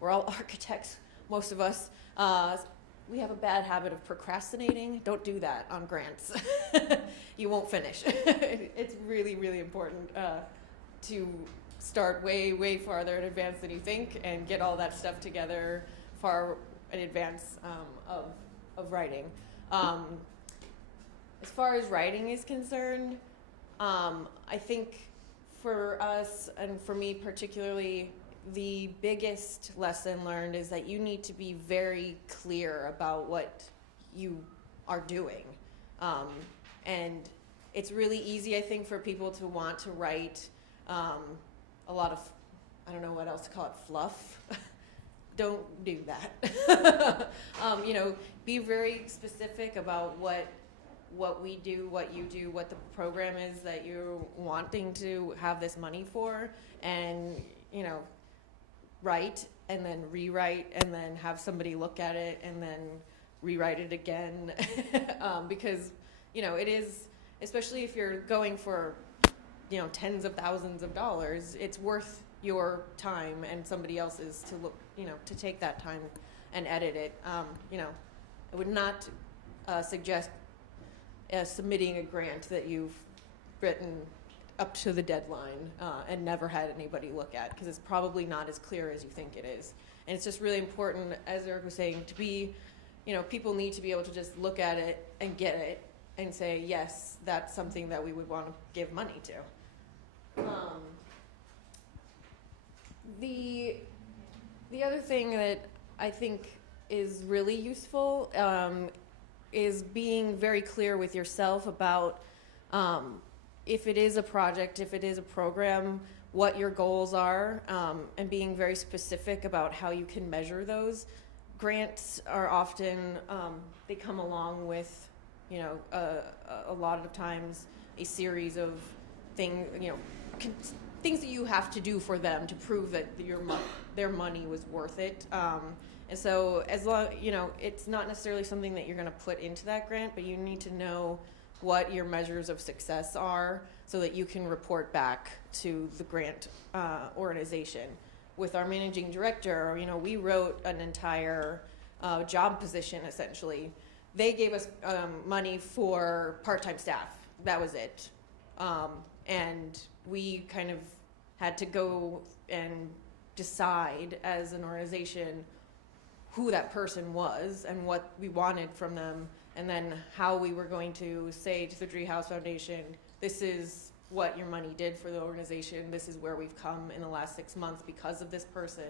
We're all architects, most of us. We have a bad habit of procrastinating. Don't do that on grants. You won't finish. It's really, really important to start way, way farther in advance than you think and get all that stuff together far in advance of writing. As far as writing is concerned, I think for us, and for me particularly, the biggest lesson learned is that you need to be very clear about what you are doing. And it's really easy, I think, for people to want to write a lot of, I don't know what else to call it, fluff. Don't do that. Be very specific about what we do, what you do, what the program is that you're wanting to have this money for, and write and then rewrite and then have somebody look at it and then rewrite it again. Because it is, especially if you're going for tens of thousands of dollars, it's worth your time and somebody else's to look, to take that time and edit it. I would not suggest submitting a grant that you've written up to the deadline and never had anybody look at, because it's probably not as clear as you think it is. And it's just really important, as Eric was saying, to be, people need to be able to just look at it and get it and say, yes, that's something that we would want to give money to. The other thing that I think is really useful is being very clear with yourself about if it is a project, if it is a program, what your goals are, and being very specific about how you can measure those. Grants are often, they come along with, a lot of times a series of things, things that you have to do for them to prove that their money was worth it. And so as long, it's not necessarily something that you're going to put into that grant, but you need to know what your measures of success are so that you can report back to the grant organization. With our managing director, we wrote an entire job position, essentially. They gave us money for part-time staff. That was it. And we kind of had to go and decide as an organization who that person was and what we wanted from them, and then how we were going to say to the Driehaus Foundation, this is what your money did for the organization, this is where we've come in the last 6 months because of this person,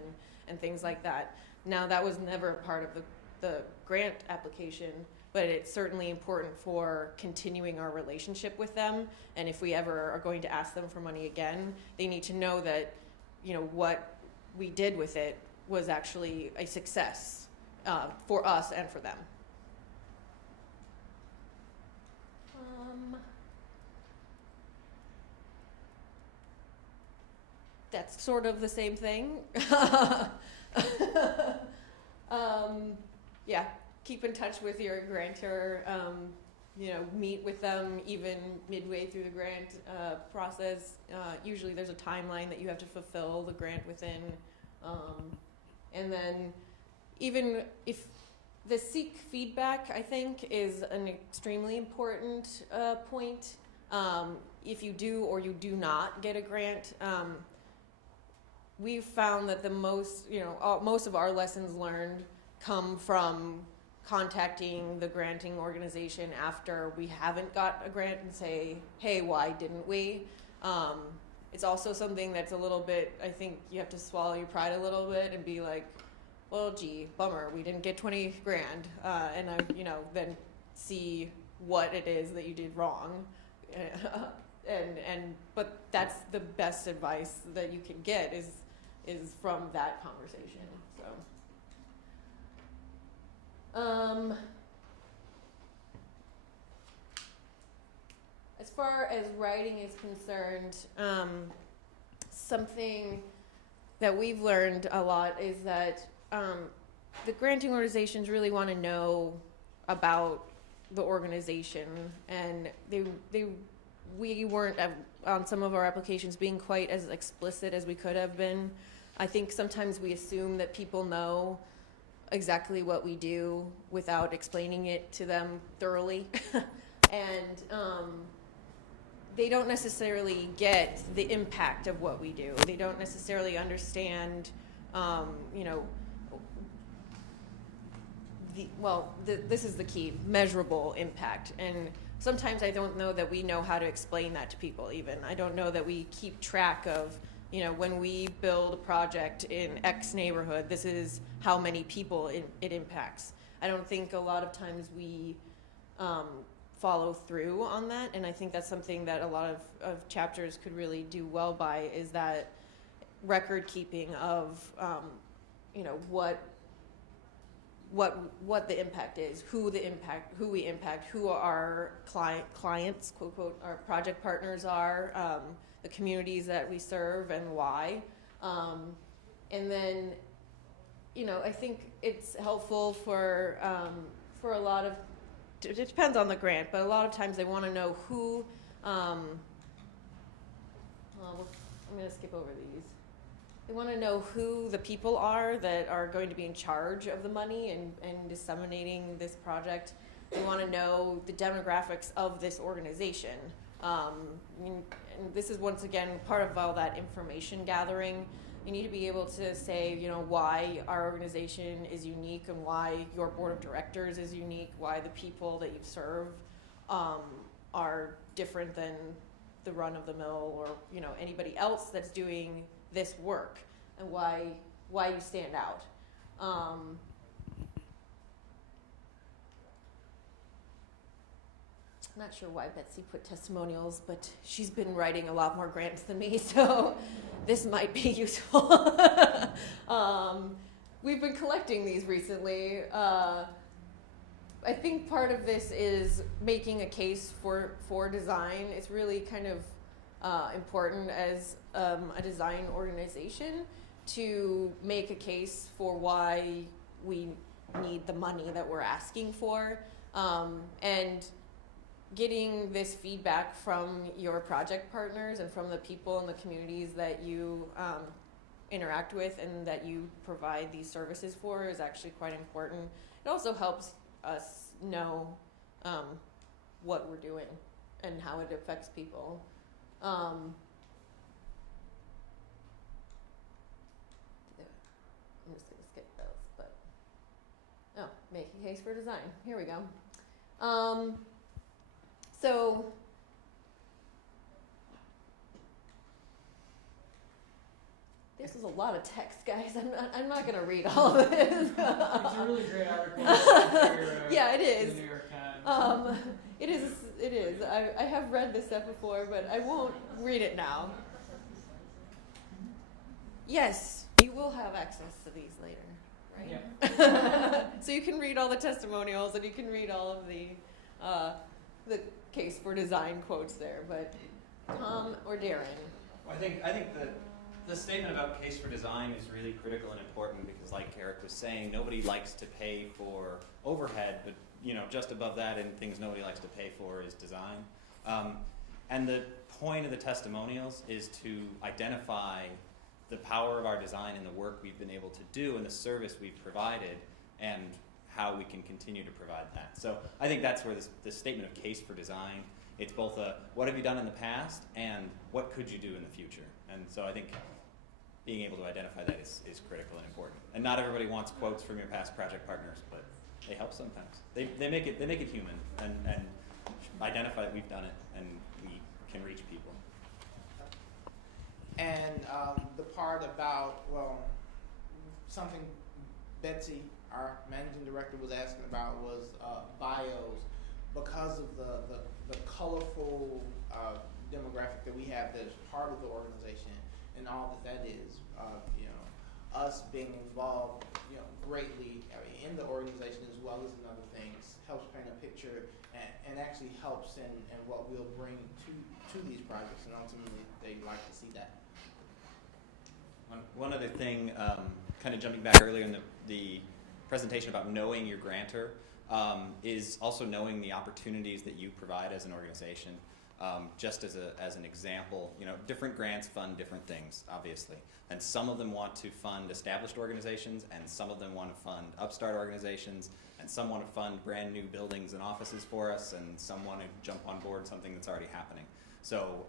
and things like that. Now, that was never part of the grant application, but it's certainly important for continuing our relationship with them, and if we ever are going to ask them for money again, they need to know that, what we did with it was actually a success for us and for them. That's sort of the same thing. Yeah, keep in touch with your grantor. Meet with them even midway through the grant process. Usually there's a timeline that you have to fulfill the grant within. And then even if the seek feedback, I think, is an extremely important point. If you do or you do not get a grant, we've found that the most of our lessons learned come from contacting the granting organization after we haven't got a grant and say, hey, why didn't we? It's also something that's a little bit, I think you have to swallow your pride a little bit and be like, well, gee, bummer, we didn't get 20 grand. And I, then see what it is that you did wrong. But that's the best advice that you can get is from that conversation. So, as far as writing is concerned, something that we've learned a lot is that the granting organizations really want to know about the organization, and we weren't on some of our applications being quite as explicit as we could have been. I think sometimes we assume that people know exactly what we do without explaining it to them thoroughly. And they don't necessarily get the impact of what we do. They don't necessarily understand, this is the key, measurable impact. And sometimes I don't know that we know how to explain that to people even. I don't know that we keep track of you know, when we build a project in X neighborhood, this is how many people it impacts. I don't think a lot of times we follow through on that, and I think that's something that a lot of chapters could really do well by, is that record keeping of, you know, what the impact is, who we impact, who our clients, quote, quote, our project partners are, the communities that we serve and why. And then, you know, I think it's helpful for a lot of, it depends on the grant, but a lot of times they want to know who, well, I'm going to skip over these. They want to know who the people are that are going to be in charge of the money and disseminating this project. They want to know the demographics of this organization. And this is, once again, part of all that information gathering. You need to be able to say, you know, why our organization is unique and why your board of directors is unique, why the people that you serve are different than the run-of-the-mill or, you know, anybody else that's doing this work, and why you stand out. I'm not sure why Betsy put testimonials, but she's been writing a lot more grants than me, so this might be useful. We've been collecting these recently. I think part of this is making a case for design. It's really kind of important as a design organization to make a case for why we need the money that we're asking for, and getting this feedback from your project partners and from the people in the communities that you interact with and that you provide these services for is actually quite important. It also helps us know what we're doing and how it affects people. I'm just going to skip those, but make a case for design. Here we go. So this is a lot of text, guys. I'm not going to read all of this. It's a really great article. For, yeah, it is. The New York Times. It is. I have read this stuff before, but I won't read it now. Yes, you will have access to these later, right? Yeah. So you can read all the testimonials and you can read all of the case for design quotes there. But Tom or Darren? Well, I think the statement about case for design is really critical and important because, like Eric was saying, nobody likes to pay for overhead, but you know, just above that, and things nobody likes to pay for is design. And the point of the testimonials is to identify the power of our design and the work we've been able to do and the service we've provided and how we can continue to provide that. So I think that's where this statement of case for design, it's both a what have you done in the past and what could you do in the future. And so I think being able to identify that is critical and important. And not everybody wants quotes from your past project partners, but they help sometimes. They make it human and identify that we've done it and we can reach people. And the part about, well, something Betsy, our managing director, was asking about was bios, because of the colorful demographic that we have that is part of the organization and all that is. You know, us being involved, you know, greatly in the organization as well as in other things helps paint a picture and actually helps in what we'll bring to these projects, and ultimately they'd like to see that. One other thing, kind of jumping back earlier in the presentation about knowing your grantor, is also knowing the opportunities that you provide as an organization. Just as an example, you know, different grants fund different things, obviously. And some of them want to fund established organizations, and some of them want to fund upstart organizations, and some want to fund brand new buildings and offices for us, and some want to jump on board something that's already happening. So,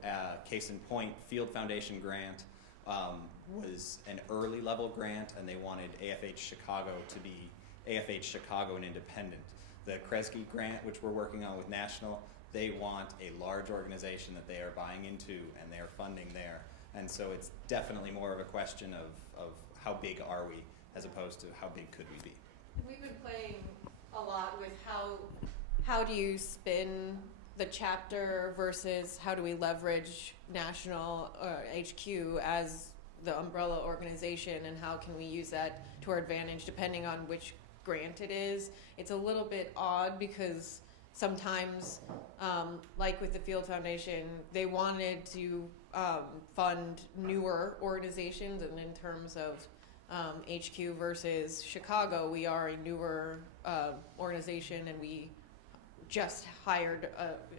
case in point, Field Foundation grant was an early level grant, and they wanted AFH Chicago to be AFH Chicago and independent. The Kresge grant, which we're working on with National, they want a large organization that they are buying into and they are funding there. And so it's definitely more of a question of how big are we as opposed to how big could we be. We've been playing a lot with how do you spin the chapter versus how do we leverage national HQ as the umbrella organization, and how can we use that to our advantage depending on which grant it is. It's a little bit odd because sometimes, like with the Field Foundation, they wanted to fund newer organizations, and in terms of HQ versus Chicago, we are a newer organization, and we just hired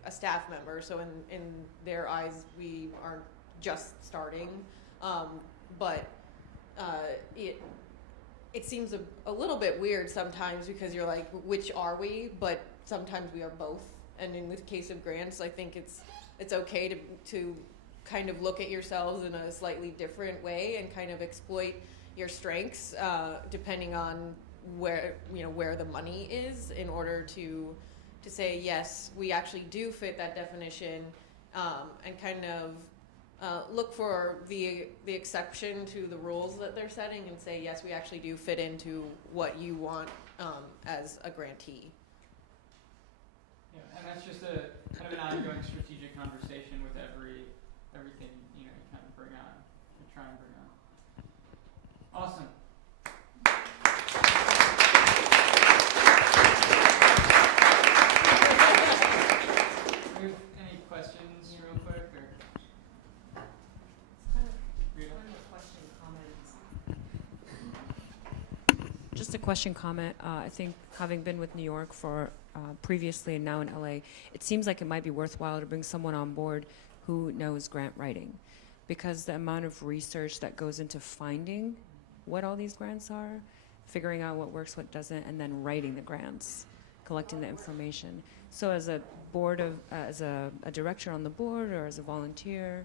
a staff member, so in their eyes we are just starting, but it seems a little bit weird sometimes because you're like, which are we? But sometimes we are both, and in the case of grants, I think it's okay to kind of look at yourselves in a slightly different way and kind of exploit your strengths depending on where the money is, in order to say, yes, we actually do fit that definition, and kind of look for the exception to the rules that they're setting and say, yes, we actually do fit into what you want as a grantee. Yeah, and that's just a kind of an ongoing strategic conversation with everything you kind of bring on, you try and bring on. Awesome. Any questions, real quick, or Rita? Just a question comment. I think having been with New York for previously and now in LA, it seems like it might be worthwhile to bring someone on board who knows grant writing, because the amount of research that goes into finding what all these grants are, figuring out what works, what doesn't, and then writing the grants, collecting the information. So as a as a director on the board or as a volunteer,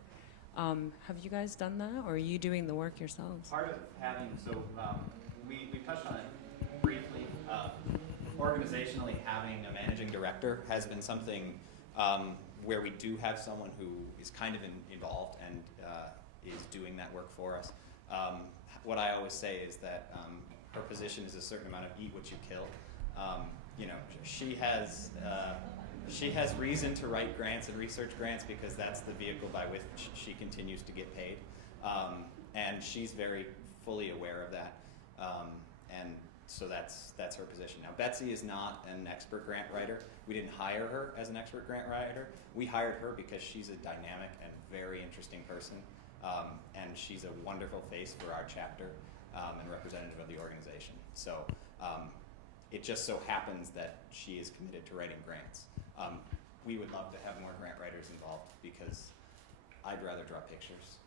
have you guys done that, or are you doing the work yourselves? Part of having, we touched on it briefly, organizationally having a managing director has been something where we do have someone who is kind of involved and is doing that work for us. What I always say is that her position is a certain amount of eat what you kill. She has reason to write grants and research grants because that's the vehicle by which she continues to get paid, and she's very fully aware of that, and so that's her position. Now, Betsy is not an expert grant writer. We didn't hire her as an expert grant writer. We hired her because she's a dynamic and very interesting person, and she's a wonderful face for our chapter and representative of the organization. So it just so happens that she is committed to writing grants. We would love to have more grant writers involved because I'd rather draw pictures.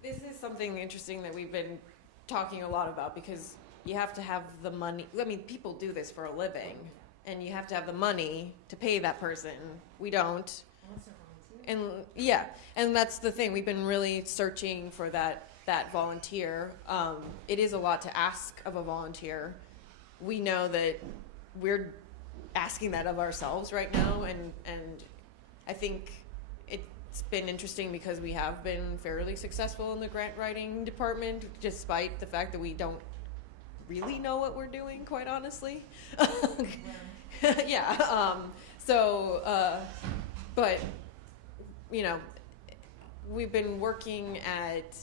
This is something interesting that we've been talking a lot about, because you have to have the money. I mean, people do this for a living, and you have to have the money to pay that person. We don't. And yeah, and that's the thing. We've been really searching for that volunteer. It is a lot to ask of a volunteer. We know that we're asking that of ourselves right now, and I think it's been interesting because we have been fairly successful in the grant writing department, despite the fact that we don't really know what we're doing, quite honestly. Yeah. But we've been working at,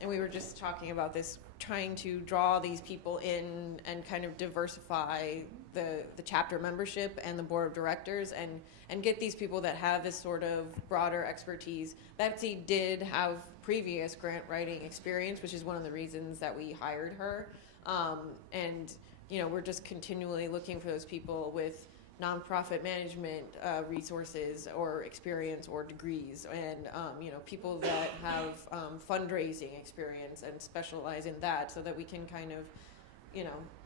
and we were just talking about this, trying to draw these people in and kind of diversify the chapter membership and the board of directors, and get these people that have this sort of broader expertise. Betsy did have previous grant writing experience, which is one of the reasons that we hired her. And we're just continually looking for those people with nonprofit management resources or experience or degrees, and people that have fundraising experience and specialize in that, so that we can kind of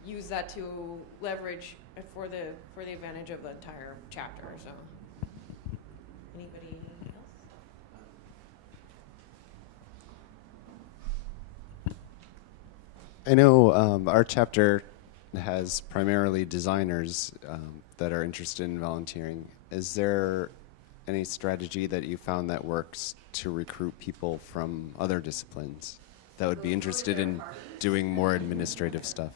use that to leverage for the advantage of the entire chapter. So anybody else? I know our chapter has primarily designers that are interested in volunteering. Is there any strategy that you found that works to recruit people from other disciplines that would be interested in doing more administrative stuff?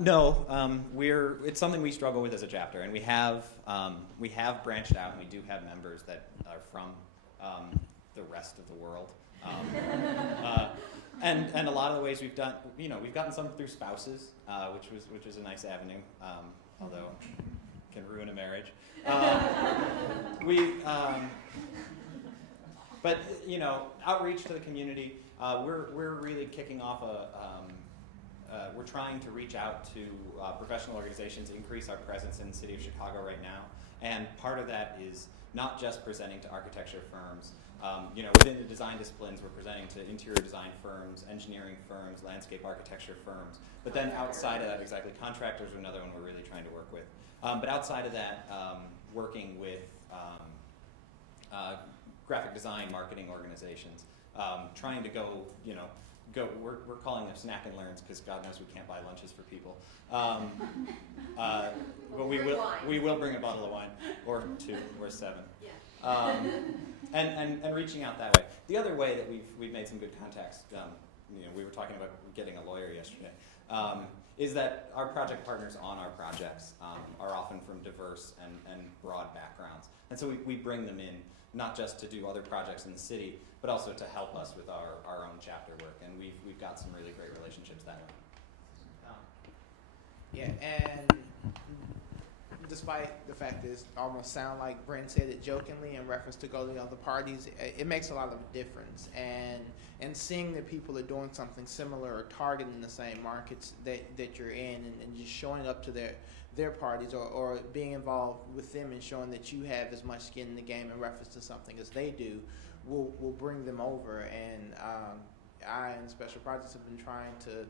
No, it's something we struggle with as a chapter, and we have branched out, and we do have members that are from the rest of the world, and a lot of the ways we've done, we've gotten some through spouses, which is a nice avenue, although it can ruin a marriage. But outreach to the community, we're really kicking off we're trying to reach out to professional organizations, increase our presence in the city of Chicago right now. And part of that is not just presenting to architecture firms. Within the design disciplines, we're presenting to interior design firms, engineering firms, landscape architecture firms. But then outside of that, exactly, contractors are another one we're really trying to work with. But outside of that, working with graphic design marketing organizations, trying to go, we're calling them snack and learns because God knows we can't buy lunches for people. But we will bring a bottle of wine, or 2, or 7. And reaching out that way. The other way that we've made some good contacts, we were talking about getting a lawyer yesterday, is that our project partners on our projects are often from diverse and broad backgrounds. And so we bring them in, not just to do other projects in the city, but also to help us with our own chapter work. And we've got some really great relationships that way. Yeah, and despite the fact that it almost sound like Brent said it jokingly in reference to go to the other parties, it makes a lot of difference. And seeing that people are doing something similar or targeting the same markets that you're in, and just showing up to their parties or being involved with them and showing that you have as much skin in the game in reference to something as they do will bring them over. And I and Special Projects have been trying to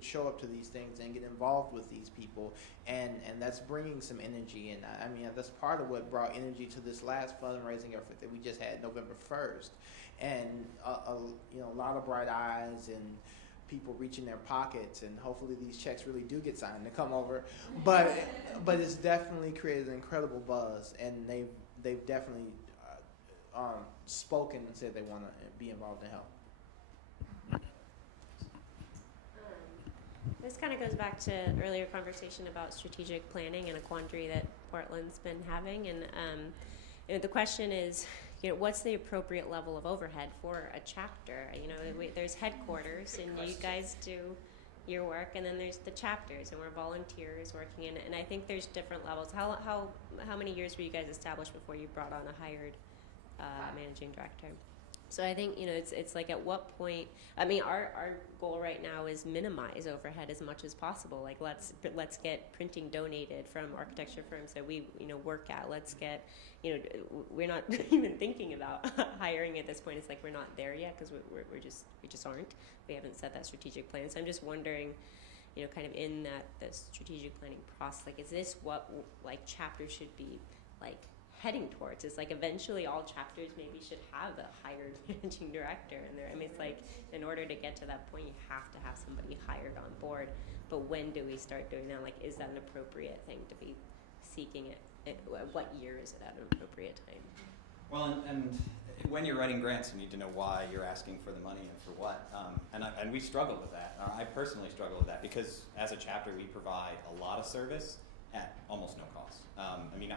show up to these things and get involved with these people, and that's bringing some energy. And I mean, that's part of what brought energy to this last fundraising effort that we just had November 1st. And a lot of bright eyes and people reaching their pockets, and hopefully these checks really do get signed to come over. But it's definitely created an incredible buzz, and they've definitely spoken and said they want to be involved and help. This kind of goes back to earlier conversation about strategic planning and a quandary that Portland's been having. And the question is, what's the appropriate level of overhead for a chapter? There's headquarters, and you guys do your work, and then there's the chapters, and we're volunteers working in it. And I think there's different levels. How many years were you guys established before you brought on a hired managing director? So I think, it's like at what point, our goal right now is minimize overhead as much as possible. Like let's get printing donated from architecture firms that we, work at. Let's get, we're not even thinking about hiring at this point. It's like we're not there yet because we just aren't. We haven't set that strategic plan. So I'm just wondering, kind of in the strategic planning process, like is this what like chapters should be like heading towards? Is like eventually all chapters maybe should have a hired managing director in there. It's like in order to get to that point, you have to have somebody hired on board. But when do we start doing that? Like, is that an appropriate thing to be seeking it? What year is it at an appropriate time? Well, and when you're writing grants, you need to know why you're asking for the money and for what. And we struggle with that. I personally struggle with that because as a chapter, we provide a lot of service at almost no cost.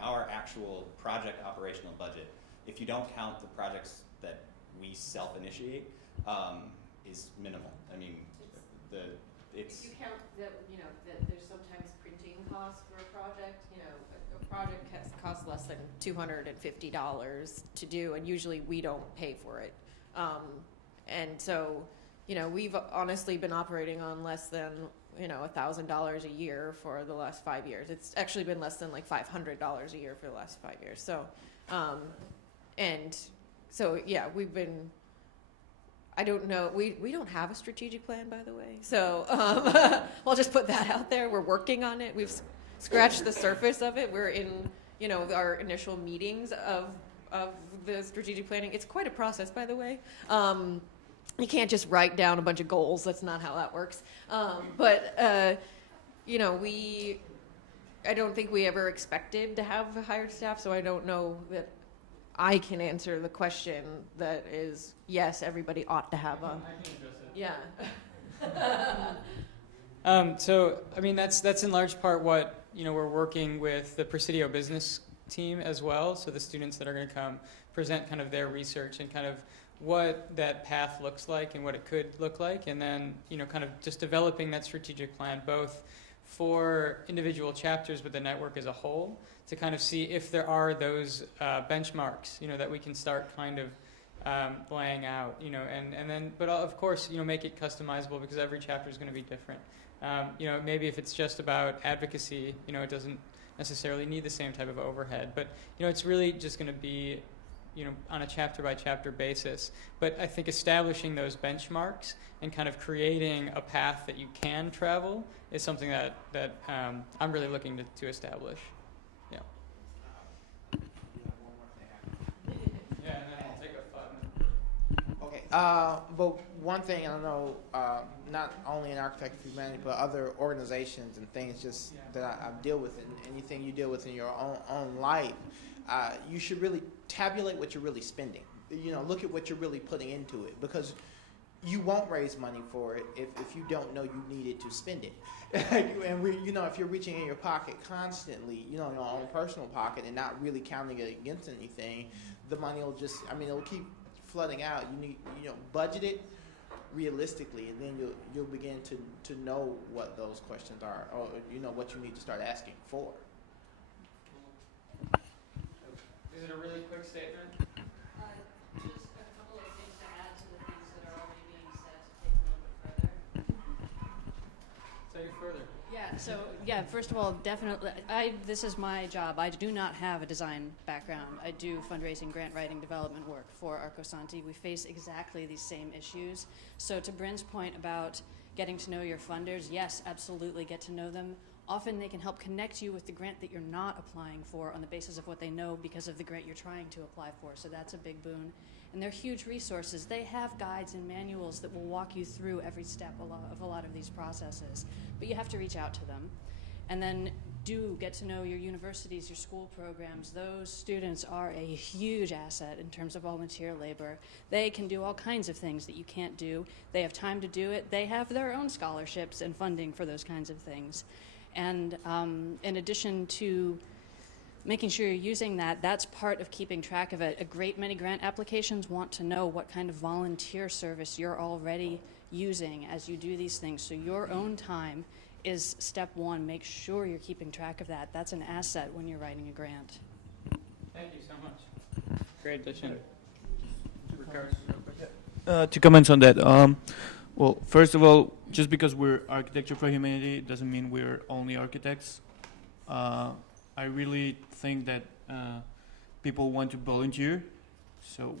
Our actual project operational budget, if you don't count the projects that we self-initiate, is minimal. If you count that, that there's sometimes printing costs for a project, a project Costs less than $250 to do, and usually we don't pay for it. And so, we've honestly been operating on less than $1,000 a year for the last 5 years. It's actually been less than like $500 a year for the last 5 years. So, we've been. I don't know. We don't have a strategic plan, by the way. So I'll just put that out there. We're working on it. We've scratched the surface of it. We're in our initial meetings of the strategic planning. It's quite a process, by the way. You can't just write down a bunch of goals. That's not how that works. I don't think we ever expected to have hired staff, so I don't know that I can answer the question that is, yes, everybody ought to have a, I can address it. yeah. So, I mean, that's in large part what, we're working with the Presidio business team as well. So the students that are going to come present kind of their research and kind of what that path looks like and what it could look like. And then, kind of just developing that strategic plan, both for individual chapters, but the network as a whole, to kind of see if there are those benchmarks, that we can start kind of laying out, and then, but of course, make it customizable because every chapter is going to be different. Maybe if it's just about advocacy, it doesn't necessarily need the same type of overhead, but it's really just going to be, on a chapter by chapter basis. But I think establishing those benchmarks and kind of creating a path that you can travel is something that I'm really looking to establish. Yeah. Yeah, and then I'll take a 5 minute. Okay. But one thing I know, not only in Architecture for Humanity, but other organizations and things just that I deal with, and anything you deal with in your own life, you should really tabulate what you're really spending. Look at what you're really putting into it, because you won't raise money for it if you don't know you needed to spend it. And if you're reaching in your pocket constantly, your own personal pocket, and not really counting it against anything, the money will just, it'll keep flooding out. You need, budget it realistically, and then you'll begin to know what those questions are, or what you need to start asking for. Is it a really quick statement? Just a couple of things to add to the things that are already being said to take a little bit further. Take it further. Yeah, first of all, definitely, this is my job. I do not have a design background. I do fundraising, grant writing, development work for Arcosanti. We face exactly these same issues. So to Bryn's point about getting to know your funders, yes, absolutely, get to know them. Often they can help connect you with the grant that you're not applying for on the basis of what they know because of the grant you're trying to apply for. So that's a big boon. And they're huge resources. They have guides and manuals that will walk you through every step of a lot of these processes. But you have to reach out to them. And then do get to know your universities, your school programs. Those students are a huge asset in terms of volunteer labor. They can do all kinds of things that you can't do. They have time to do it. They have their own scholarships and funding for those kinds of things. And in addition to making sure you're using that, that's part of keeping track of it. A great many grant applications want to know what kind of volunteer service you're already using as you do these things. So your own time is step one. Make sure you're keeping track of that. That's an asset when you're writing a grant. Thank you so much. Great addition. Ricardo. To comment on that, well, first of all, just because we're Architecture for Humanity doesn't mean we're only architects. I really think that people want to volunteer, so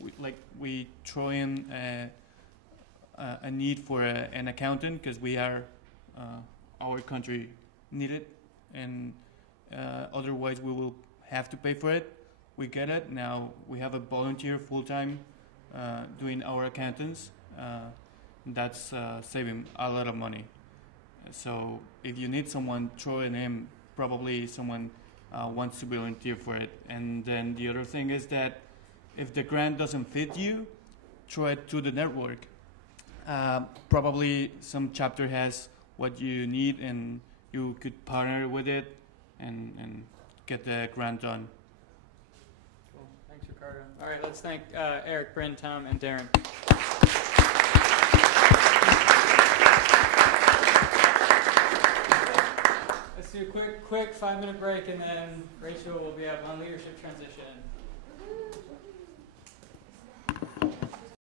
we throw in a need for an accountant because we are our country need it, and otherwise we will have to pay for it. We get it now. We have a volunteer full-time doing our accountants. That's saving a lot of money. So if you need someone, throw it in. Probably someone wants to volunteer for it. And then the other thing is that if the grant doesn't fit you, throw it to the network. Probably some chapter has what you need, and you could partner with it and get the grant done. Cool. Thanks, Ricardo. All right, let's thank Eric, Bryn, Tom, and Darren. Let's do a quick 5-minute break, and then Rachel will be up on leadership transition.